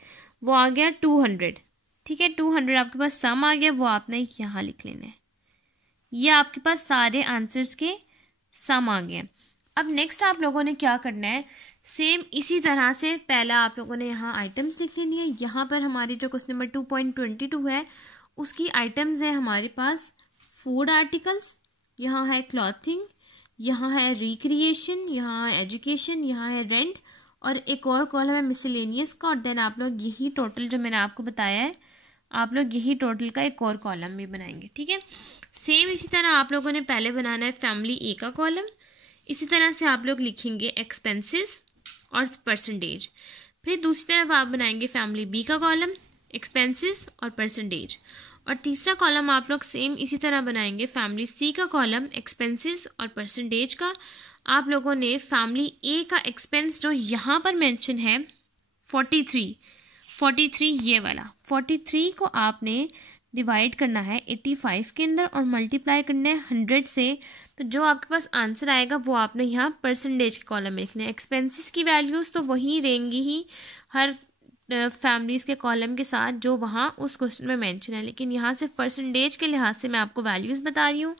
वो आ गया 200, ठीक है, 200 आपके पास सम आ गया, वो आपने यहाँ लिख लेना है। ये आपके पास सारे आंसर्स के सम आ गए। अब नेक्स्ट आप लोगों ने क्या करना है, सेम इसी तरह से पहला आप लोगों ने यहाँ आइटम्स लिख लेनी है। यहाँ पर हमारी जो क्वेश्चन नंबर 2.22 है उसकी आइटम्स हैं हमारे पास फूड आर्टिकल्स, यहाँ है क्लॉथिंग, यहाँ है रिक्रिएशन, यहाँ है एजुकेशन, यहाँ है रेंट और एक और कॉलम है मिसलेनियस का। और देन आप लोग यही टोटल जो मैंने आपको बताया है, आप लोग यही टोटल का एक और कॉलम भी बनाएंगे, ठीक है। सेम इसी तरह आप लोगों ने पहले बनाना है फैमिली ए का कॉलम, इसी तरह से आप लोग लिखेंगे एक्सपेंसेस और परसेंटेज। फिर दूसरी तरफ आप बनाएंगे फैमिली बी का कॉलम, एक्सपेंसेस और परसेंटेज। और तीसरा कॉलम आप लोग सेम इसी तरह बनाएंगे फैमिली सी का कॉलम, एक्सपेंसेस और परसेंटेज का। आप लोगों ने फैमिली ए का एक्सपेंस जो यहाँ पर मेंशन है 43 ये वाला 43 को आपने डिवाइड करना है 85 के अंदर और मल्टीप्लाई करना है 100 से। तो जो आपके पास आंसर आएगा वो आपने यहाँ परसेंटेज के कॉलम में लिखना है। एक्सपेंसेस की वैल्यूज़ तो वही रहेंगी ही हर फैमिलीज़ के कॉलम के साथ जो वहाँ उस क्वेश्चन में मेंशन है, लेकिन यहाँ सिर्फ परसेंटेज के लिहाज से मैं आपको वैल्यूज़ बता रही हूँ।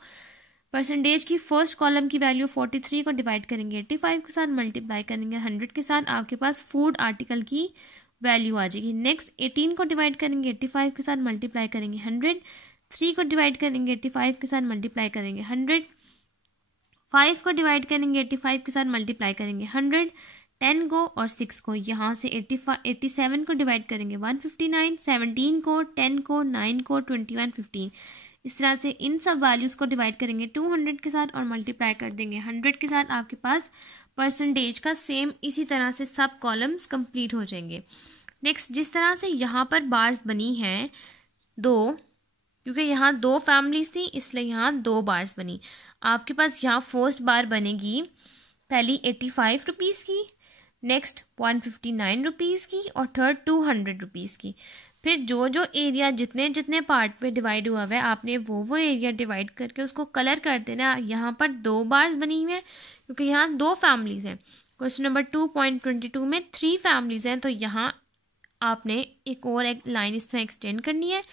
परसेंटेज की फर्स्ट कॉलम की वैल्यू 43 को डिवाइड करेंगे 85 के साथ, मल्टीप्लाई करेंगे 100 के साथ, आपके पास फूड आर्टिकल की वैल्यू आ जाएगी। नेक्स्ट 18 को डिवाइड करेंगे 85 के साथ, मल्टीप्लाई करेंगे 100, 3 को डिवाइड करेंगे 85 के साथ, मल्टीप्लाई करेंगे 100, 5 को डिवाइड करेंगे 85 के साथ, मल्टीप्लाई करेंगे 100, 10 को और 6 को यहाँ से 87 को डिवाइड करेंगे 159, 17 को, 10 को, 9 को, 21, 15। इस तरह से इन सब वैल्यूज़ को डिवाइड करेंगे 200 के साथ और मल्टीप्लाई कर देंगे 100 के साथ। आपके पास परसेंटेज का सेम इसी तरह से सब कॉलम्स कंप्लीट हो जाएंगे। नेक्स्ट जिस तरह से यहाँ पर बार्स बनी हैं 2, क्योंकि यहाँ 2 फैमिलीज थी इसलिए यहाँ 2 बार्स बनी। आपके पास यहाँ फर्स्ट बार बनेगी पहली 85 रुपीज़ की, नेक्स्ट 159 रुपीज़ की और थर्ड 200 रुपीज़ की। फिर जो जो एरिया जितने जितने पार्ट पे डिवाइड हुआ है आपने वो एरिया डिवाइड करके उसको कलर कर देना। यहाँ पर 2 बार्स बनी हुई हैं क्योंकि यहाँ 2 फैमिलीज़ हैं। क्वेश्चन नंबर 2.22 में 3 फैमिलीज़ हैं, तो यहाँ आपने एक और एक लाइन इस तरह एक्सटेंड करनी है।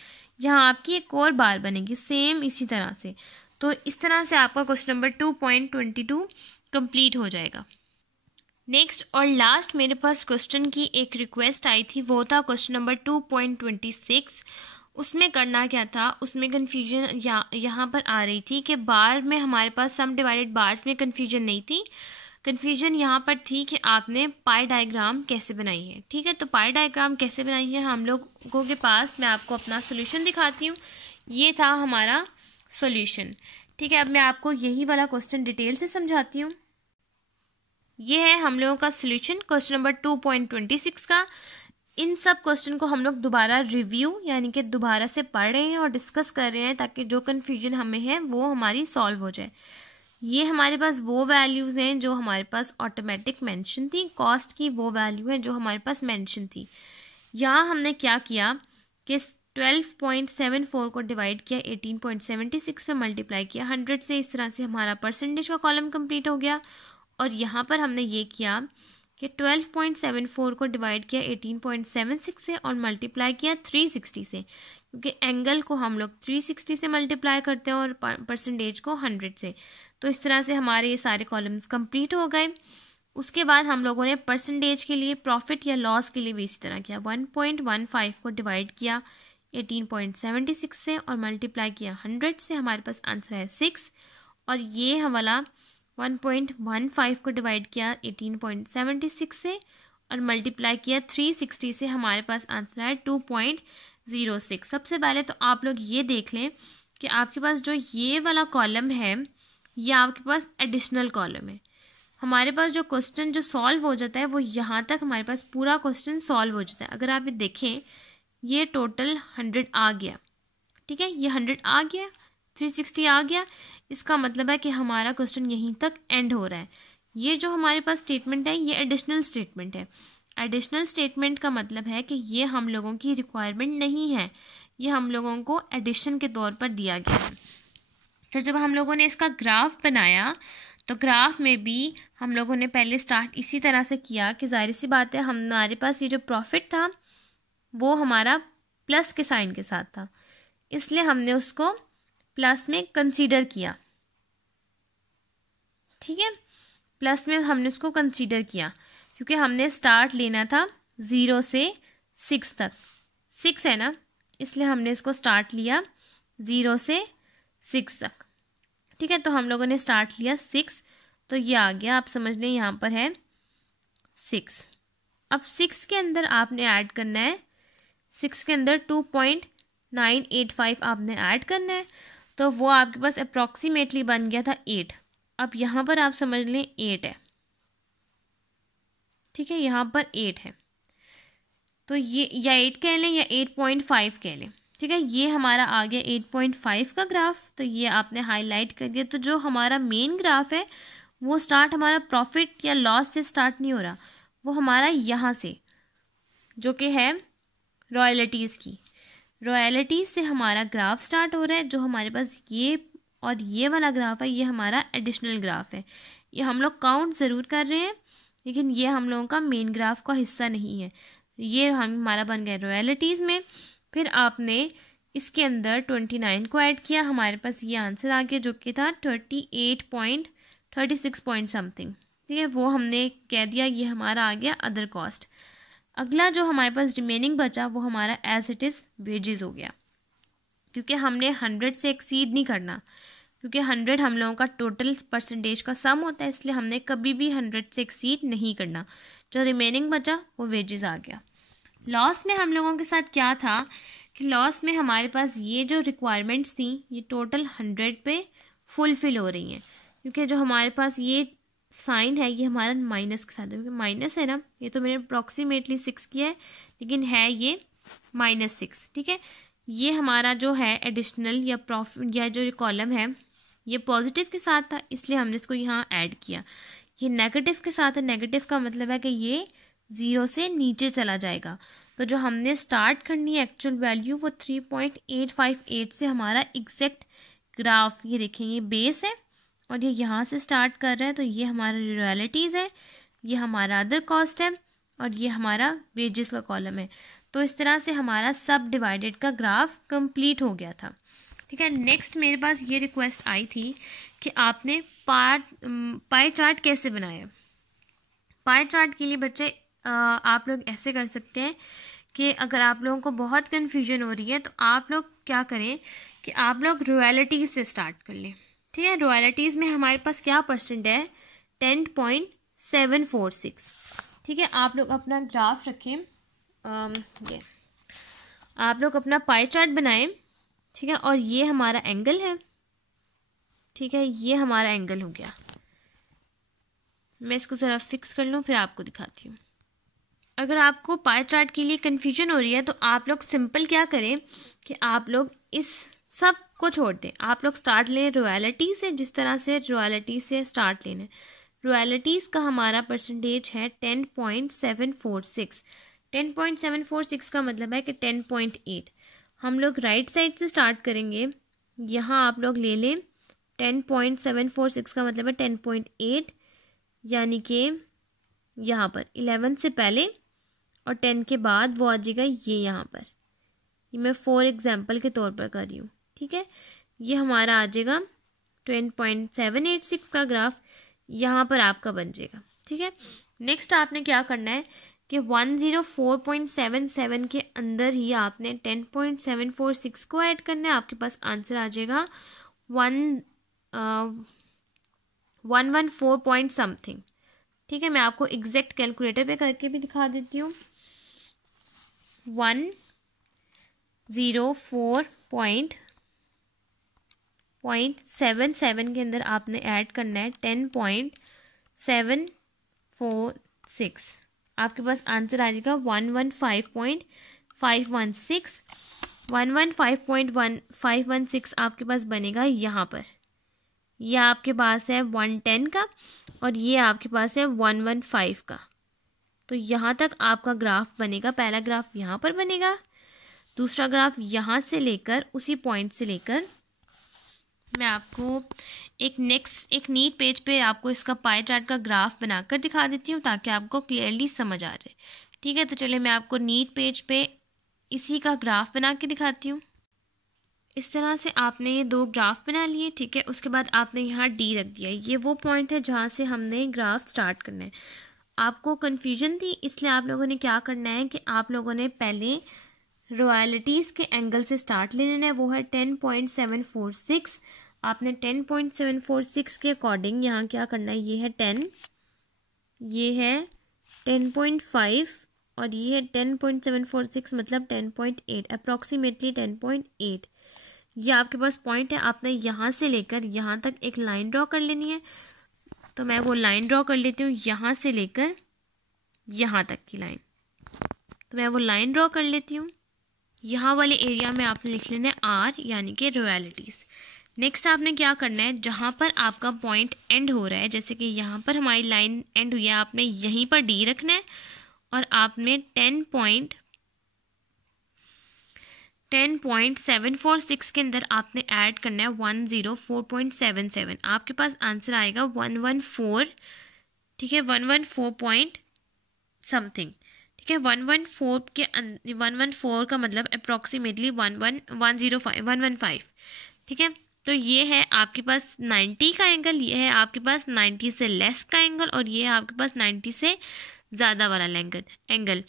यहाँ आपकी एक और बार बनेगी सेम इसी तरह से। तो इस तरह से आपका क्वेश्चन नंबर 2.22 कंप्लीट हो जाएगा। नेक्स्ट और लास्ट मेरे पास क्वेश्चन की एक रिक्वेस्ट आई थी, वो था क्वेश्चन नंबर 2.26। उसमें करना क्या था, उसमें कन्फ्यूजन यहाँ पर आ रही थी कि बार में हमारे पास सम डिवाइडेड बार्स में कन्फ्यूजन नहीं थी। कन्फ्यूजन यहाँ पर थी कि आपने पाई डायग्राम कैसे बनाई है, ठीक है। तो पाई डायग्राम कैसे बनाई है हम लोगों के पास, मैं आपको अपना सोल्यूशन दिखाती हूँ। ये था हमारा सोल्यूशन, ठीक है। अब मैं आपको यही वाला क्वेश्चन डिटेल से समझाती हूँ। ये है हम लोगों का सोल्यूशन क्वेश्चन नंबर 2.26 का। इन सब क्वेश्चन को हम लोग दोबारा रिव्यू यानी कि दोबारा से पढ़ रहे हैं और डिस्कस कर रहे हैं ताकि जो कन्फ्यूजन हमें है वो हमारी सॉल्व हो जाए। ये हमारे पास वो वैल्यूज़ हैं जो हमारे पास ऑटोमेटिक मेंशन थी, कॉस्ट की वो वैल्यू है जो हमारे पास मेंशन थी। यहाँ हमने क्या किया कि 12.74 को डिवाइड किया 18.76 पे मल्टीप्लाई किया 100 से। इस तरह से हमारा परसेंटेज का कॉलम कंप्लीट हो गया। और यहाँ पर हमने ये किया कि 12.74 को डिवाइड किया 18.76 से और मल्टीप्लाई किया 360 से, क्योंकि एंगल को हम लोग 360 से मल्टीप्लाई करते हैं और परसेंटेज को 100 से। तो इस तरह से हमारे ये सारे कॉलम्स कंप्लीट हो गए। उसके बाद हम लोगों ने परसेंटेज के लिए प्रॉफिट या लॉस के लिए भी इसी तरह किया। 1.15 को डिवाइड किया 18.76 से और मल्टीप्लाई किया 100 से, हमारे पास आंसर है 6। और ये हमारा 1.15 को डिवाइड किया 18.76 से और मल्टीप्लाई किया 360 से, हमारे पास आंसर है 2.06। सबसे पहले तो आप लोग ये देख लें कि आपके पास जो ये वाला कॉलम है ये आपके पास एडिशनल कॉलम है। हमारे पास जो क्वेश्चन जो सॉल्व हो जाता है वो यहाँ तक हमारे पास पूरा क्वेश्चन सॉल्व हो जाता है। अगर आप ये देखें ये टोटल 100 आ गया, ठीक है, ये 100 आ गया, 360 आ गया, इसका मतलब है कि हमारा क्वेश्चन यहीं तक एंड हो रहा है। ये जो हमारे पास स्टेटमेंट है ये एडिशनल स्टेटमेंट है। एडिशनल स्टेटमेंट का मतलब है कि ये हम लोगों की रिक्वायरमेंट नहीं है, ये हम लोगों को एडिशन के तौर पर दिया गया है। तो जब हम लोगों ने इसका ग्राफ बनाया तो ग्राफ में भी हम लोगों ने पहले स्टार्ट इसी तरह से किया कि जाहिर सी बात है हमारे पास ये जो प्रॉफिट था वो हमारा प्लस के साइन के साथ था, इसलिए हमने उसको प्लस में कंसीडर किया, ठीक है, प्लस में हमने उसको कंसीडर किया क्योंकि हमने स्टार्ट लेना था 0 से 6 तक, 6 है ना, इसलिए हमने इसको स्टार्ट लिया 0 से 6 तक, ठीक है। तो हम लोगों ने स्टार्ट लिया 6, तो ये आ गया, आप समझ लें यहाँ पर है 6। अब 6 के अंदर आपने ऐड करना है, 6 के अंदर 2.985 आपने ऐड करना है, तो वो आपके पास अप्रॉक्सीमेटली बन गया था 8। अब यहाँ पर आप समझ लें 8 है, ठीक है, यहाँ पर 8 है, तो ये या 8 कह लें या 8.5 कह लें, ठीक है। ये हमारा आ गया 8.5 का ग्राफ, तो ये आपने हाईलाइट कर दिया। तो जो हमारा मेन ग्राफ है वो स्टार्ट हमारा प्रॉफिट या लॉस से स्टार्ट नहीं हो रहा, वो हमारा यहाँ से जो कि है रॉयल्टीज़ की, रॉयल्टीज़ से हमारा ग्राफ स्टार्ट हो रहा है। जो हमारे पास ये और ये वाला ग्राफ है ये हमारा एडिशनल ग्राफ है, ये हम लोग काउंट ज़रूर कर रहे हैं लेकिन ये हम लोगों का मेन ग्राफ का हिस्सा नहीं है। ये हमारा बन गया रॉयल्टीज़ में। फिर आपने इसके अंदर 29 को ऐड किया, हमारे पास ये आंसर आ गया जो कि था 38.36 पॉइंट समथिंग, ठीक है, वो हमने कह दिया, ये हमारा आ गया अदर कॉस्ट। अगला जो हमारे पास रिमेनिंग बचा वो हमारा एज इट इज़ वेजेस हो गया, क्योंकि हमने 100 से एक्सीड नहीं करना, क्योंकि 100 हम लोगों का टोटल परसेंटेज का सम होता है, इसलिए हमने कभी भी 100 से एक्सीड नहीं करना। जो रिमेनिंग बचा वो वेजेस आ गया। लॉस में हम लोगों के साथ क्या था कि लॉस में हमारे पास ये जो रिक्वायरमेंट्स थी ये टोटल 100 पे फुलफिल हो रही हैं, क्योंकि जो हमारे पास ये साइन है ये हमारा माइनस के साथ है, क्योंकि माइनस है ना, ये तो मैंने अप्रॉक्सीमेटली 6 किया है लेकिन है ये -6, ठीक है। ये हमारा जो है एडिशनल या प्रॉफिट या जो कॉलम है ये पॉजिटिव के साथ था, इसलिए हमने इसको यहाँ ऐड किया। ये नेगेटिव के साथ है, नेगेटिव का मतलब है कि ये 0 से नीचे चला जाएगा। तो जो हमने स्टार्ट करनी है एक्चुअल वैल्यू वो 3.858 से हमारा एग्जैक्ट ग्राफ, ये देखें ये बेस है और ये यहाँ से स्टार्ट कर रहा है, तो ये हमारा रॉयल्टीज़ है, ये हमारा अदर कॉस्ट है और ये हमारा वेजेस का कॉलम है। तो इस तरह से हमारा सब डिवाइडेड का ग्राफ कंप्लीट हो गया था, ठीक है। नेक्स्ट मेरे पास ये रिक्वेस्ट आई थी कि आपने पाई चार्ट कैसे बनाया। पाई चार्ट के लिए बच्चे आप लोग ऐसे कर सकते हैं कि अगर आप लोगों को बहुत कन्फ्यूजन हो रही है तो आप लोग क्या करें कि आप लोग रॉयल्टीज़ से स्टार्ट कर लें, ठीक है। रॉयल्टीज़ में हमारे पास क्या परसेंट है 10.746, ठीक है। आप लोग अपना ग्राफ रखें, ये आप लोग अपना पाई चार्ट बनाएं, ठीक है, और ये हमारा एंगल है, ठीक है, ये हमारा एंगल हो गया। मैं इसको ज़रा फिक्स कर लूँ फिर आपको दिखाती हूँ। अगर आपको पाई चार्ट के लिए कन्फ्यूजन हो रही है तो आप लोग सिंपल क्या करें कि आप लोग इस सब को छोड़ दें, आप लोग स्टार्ट लें रॉयल्टी से, जिस तरह से रॉयल्टी से स्टार्ट लेना है। रॉयल्टीज़ का हमारा परसेंटेज है 10.746, 10.746 का मतलब है कि 10.8। हम लोग राइट साइड से स्टार्ट करेंगे, यहाँ आप लोग ले लें 10.746 का मतलब है 10.8, यानी कि यहाँ पर 11 से पहले और 10 के बाद वो आ जाएगा ये यहाँ पर, ये मैं फॉर एग्जांपल के तौर पर कर रही हूँ, ठीक है। ये हमारा आ जाएगा 10.786 का ग्राफ यहाँ पर आपका बन जाएगा, ठीक है। नेक्स्ट आपने क्या करना है कि 104.77 के अंदर ही आपने 10.746 को ऐड करना है। आपके पास आंसर आ जाएगा 114 पॉइंट समथिंग। ठीक है, मैं आपको एग्जैक्ट कैलकुलेटर पे करके भी दिखा देती हूँ। 104.77 के अंदर आपने ऐड करना है 10.746। आपके पास आंसर आ जाएगा 115.516। 115.516 आपके पास बनेगा यहाँ पर। यह आपके पास है 110 का और ये आपके पास है 115 का। तो यहाँ तक आपका ग्राफ बनेगा। पहला ग्राफ यहाँ पर बनेगा, दूसरा ग्राफ यहाँ से लेकर उसी पॉइंट से लेकर मैं आपको एक नीट पेज पे आपको इसका पाई चार्ट का ग्राफ बनाकर दिखा देती हूँ ताकि आपको क्लियरली समझ आ जाए। ठीक है, तो चलिए मैं आपको नीट पेज पे इसी का ग्राफ बना के दिखाती हूँ। इस तरह से आपने ये दो ग्राफ बना लिए। ठीक है, उसके बाद आपने यहाँ डी रख दिया। ये वो पॉइंट है जहाँ से हमने ग्राफ स्टार्ट करना है। आपको कन्फ्यूजन थी, इसलिए आप लोगों ने क्या करना है कि आप लोगों ने पहले रॉयल्टीज़ के एंगल से स्टार्ट ले लेना है, वो है 10.746। आपने 10.746 के अकॉर्डिंग यहाँ क्या करना है, ये है 10, ये है 10.5 और ये है 10.746 मतलब 10.8, अप्रॉक्सीमेटली 10.8। ये आपके पास पॉइंट है। आपने यहाँ से लेकर यहाँ तक एक लाइन ड्रॉ कर लेनी है। तो मैं वो लाइन ड्रॉ कर लेती हूँ, यहाँ से लेकर यहाँ तक की लाइन। तो मैं वो लाइन ड्रॉ कर लेती हूँ। यहाँ वाले एरिया में आपने लिख लेना है आर, यानी कि रॉयल्टीज़। नेक्स्ट आपने क्या करना है, जहाँ पर आपका पॉइंट एंड हो रहा है, जैसे कि यहाँ पर हमारी लाइन एंड हुई है, आपने यहीं पर डी रखना है और आपने 10.746 के अंदर आपने ऐड करना है 104.77। आपके पास आंसर आएगा 114। ठीक है, 114 पॉइंट समथिंग। ठीक है, 114 का मतलब अप्रॉक्सीमेटली 115। ठीक है, तो ये है आपके पास 90 का एंगल, ये है आपके पास 90 से लेस का एंगल और ये है आपके पास 90 से ज़्यादा वाला एंगल।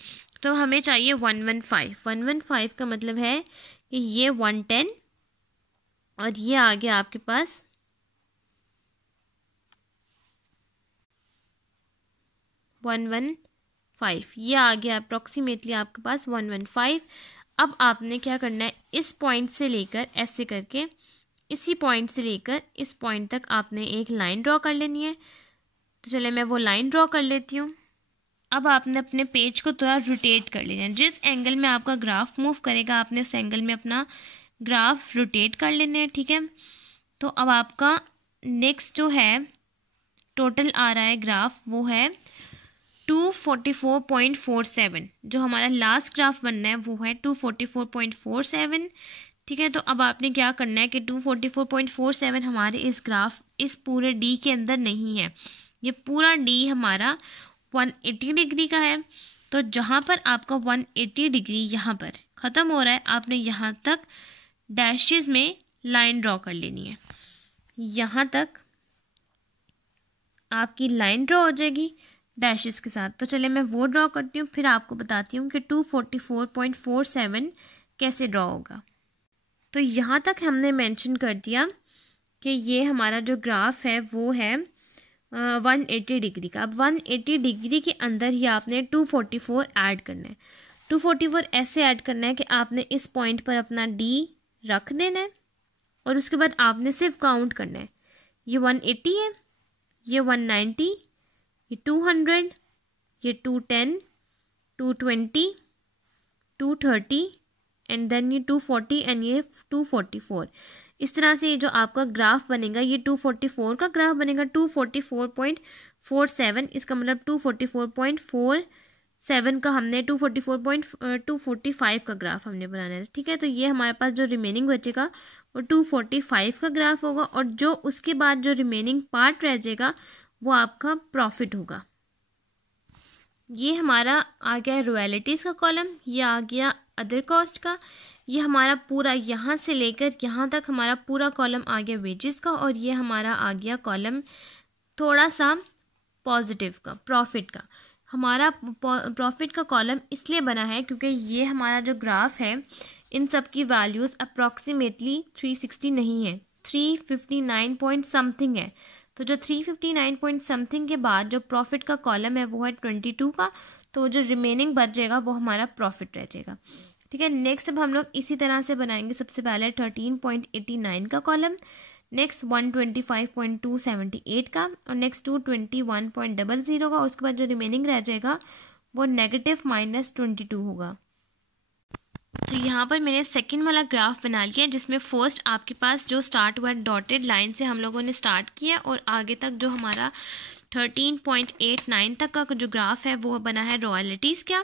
तो हमें चाहिए 115 का मतलब है कि ये 110 और ये आ गया आपके पास 115। ये आ गया अप्रॉक्सीमेटली आपके पास 115। अब आपने क्या करना है, इस पॉइंट से लेकर ऐसे करके इसी पॉइंट से लेकर इस पॉइंट तक आपने एक लाइन ड्रॉ कर लेनी है। तो चले मैं वो लाइन ड्रॉ कर लेती हूँ। अब आपने अपने पेज को थोड़ा रोटेट कर लेना है। जिस एंगल में आपका ग्राफ मूव करेगा आपने उस एंगल में अपना ग्राफ रोटेट कर लेना है। ठीक है, तो अब आपका नेक्स्ट जो है टोटल आ रहा है ग्राफ, वो है 244.47। जो हमारा लास्ट ग्राफ बनना है वो है 244.47। ठीक है, तो अब आपने क्या करना है कि 244.47 हमारे इस पूरे डी के अंदर नहीं है। ये पूरा डी हमारा 180 डिग्री का है। तो जहाँ पर आपका 180 डिग्री यहाँ पर ख़त्म हो रहा है, आपने यहाँ तक डैशेस में लाइन ड्रॉ कर लेनी है। यहाँ तक आपकी लाइन ड्रॉ हो जाएगी डैशेस के साथ। तो चले मैं वो ड्रॉ करती हूँ, फिर आपको बताती हूँ कि 244.47 कैसे ड्रॉ होगा। तो यहाँ तक हमने मेंशन कर दिया कि ये हमारा जो ग्राफ है वो है 180 डिग्री का। अब 180 डिग्री के अंदर ही आपने 244 ऐड करना है। 244 ऐसे ऐड करना है कि आपने इस पॉइंट पर अपना डी रख देना है और उसके बाद आपने सिर्फ काउंट करना है। ये 180 है, ये 190, ये 200, ये 210, 220, 230 एंड देन ये 240 एंड ये 244। इस तरह से ये जो आपका ग्राफ बनेगा ये 244 का ग्राफ बनेगा। 244.47 इसका मतलब 244.47 का हमने 245 का ग्राफ हमने बनाना है। ठीक है, तो ये हमारे पास जो रिमेनिंग बचेगा वो 245 का ग्राफ होगा और जो उसके बाद जो रिमेनिंग पार्ट रह जाएगा वो आपका प्रॉफिट होगा। ये हमारा आ गया रॉयल्टीज़ का कॉलम, ये आ गया अदर कॉस्ट का, ये हमारा पूरा यहाँ से लेकर यहाँ तक हमारा पूरा कॉलम आ गया वेजेस का और ये हमारा आ गया कॉलम थोड़ा सा पॉजिटिव का, प्रॉफिट का। हमारा प्रॉफिट का कॉलम इसलिए बना है क्योंकि ये हमारा जो ग्राफ है इन सब की वैल्यूज़ अप्रॉक्सीमेटली 360 नहीं है, 359 पॉइंट समथिंग है। तो जो 359 पॉइंट समथिंग के बाद जो प्रॉफिट का कॉलम है वो है 22 का, तो जो रिमेनिंग बच जाएगा वो हमारा प्रॉफिट रह जाएगा। ठीक है, नेक्स्ट अब हम लोग इसी तरह से बनाएंगे। सबसे पहले 13.89 का कॉलम, नेक्स्ट 125.278 का, और नेक्स्ट 221.00 का। उसके बाद जो रिमेनिंग रह जाएगा वो नेगेटिव -22 होगा। तो यहाँ पर मैंने सेकंड वाला ग्राफ बना लिया जिसमें फर्स्ट आपके पास जो स्टार्ट हुआ डॉटेड लाइन से हम लोगों ने स्टार्ट किया और आगे तक जो हमारा 13.89 तक का जो ग्राफ है वो बना है रॉयल्टीज़ का।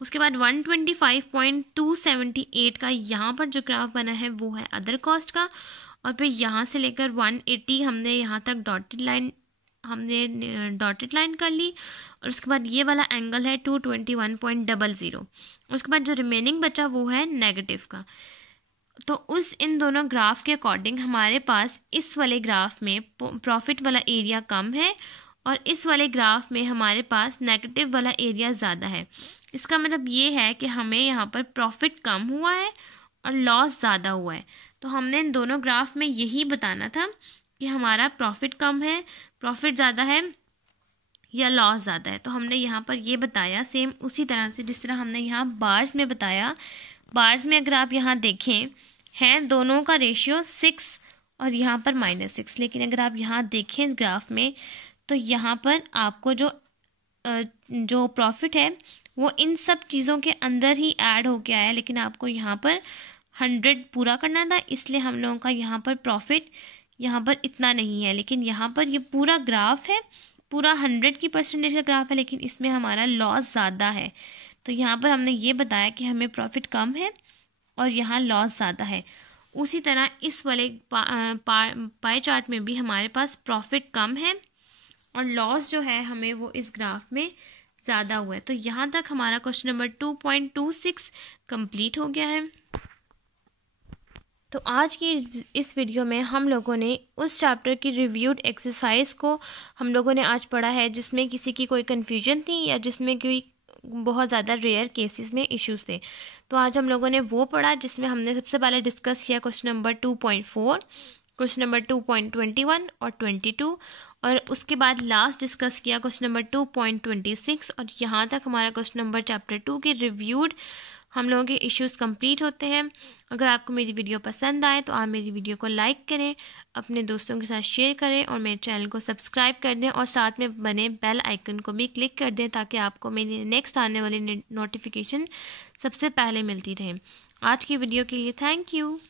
उसके बाद 125.278 का यहाँ पर जो ग्राफ बना है वो है अदर कॉस्ट का, और फिर यहाँ से लेकर 180 हमने यहाँ तक डॉटेड लाइन कर ली, और उसके बाद ये वाला एंगल है 221.00। उसके बाद जो रिमेनिंग बचा वो है नेगेटिव का। तो इन दोनों ग्राफ के अकॉर्डिंग हमारे पास इस वाले ग्राफ में प्रॉफिट वाला एरिया कम है और इस वाले ग्राफ में हमारे पास नेगेटिव वाला एरिया ज़्यादा है। इसका मतलब ये है कि हमें यहाँ पर प्रॉफिट कम हुआ है और लॉस ज़्यादा हुआ है। तो हमने इन दोनों ग्राफ में यही बताना था कि हमारा प्रॉफिट कम है, प्रॉफिट ज़्यादा है या लॉस ज़्यादा है। तो हमने यहाँ पर ये बताया सेम उसी तरह से जिस तरह हमने यहाँ बार्स में बताया। बार्स में अगर आप यहाँ देखें हैं दोनों का रेशियो 6 और यहाँ पर -6, लेकिन अगर आप यहाँ देखें इस ग्राफ में तो यहाँ पर आपको जो प्रॉफिट है वो इन सब चीज़ों के अंदर ही ऐड होके आया, लेकिन आपको यहाँ पर 100 पूरा करना था, इसलिए हम लोगों का यहाँ पर प्रॉफिट यहाँ पर इतना नहीं है। लेकिन यहाँ पर ये पूरा ग्राफ है, पूरा 100 की परसेंटेज का ग्राफ है, लेकिन इसमें हमारा लॉस ज़्यादा है। तो यहाँ पर हमने ये बताया कि हमें प्रॉफिट कम है और यहाँ लॉस ज़्यादा है। उसी तरह इस वाले पाई चार्ट में भी हमारे पास प्रॉफिट कम है और लॉस जो है हमें वो इस ग्राफ में ज़्यादा हुआ है। तो यहाँ तक हमारा क्वेश्चन नंबर 2.26 कंप्लीट हो गया है। तो आज की इस वीडियो में हम लोगों ने उस चैप्टर की रिव्यूड एक्सरसाइज को हम लोगों ने आज पढ़ा है जिसमें किसी की कोई कन्फ्यूजन थी या जिसमें कोई बहुत ज़्यादा रेयर केसेस में इश्यूज थे। तो आज हम लोगों ने वो पढ़ा जिसमें हमने सबसे पहले डिस्कस किया क्वेश्चन नंबर 2.4, क्वेश्चन नंबर 2.21 और 22, और उसके बाद लास्ट डिस्कस किया क्वेश्चन नंबर 2.26, और यहाँ तक हमारा क्वेश्चन नंबर चैप्टर 2 के रिव्यूड हम लोगों के इश्यूज कंप्लीट होते हैं। अगर आपको मेरी वीडियो पसंद आए तो आप मेरी वीडियो को लाइक करें, अपने दोस्तों के साथ शेयर करें और मेरे चैनल को सब्सक्राइब कर दें और साथ में बने बेल आइकन को भी क्लिक कर दें ताकि आपको मेरी नेक्स्ट आने वाली नोटिफिकेशन सबसे पहले मिलती रहे। आज की वीडियो के लिए थैंक यू।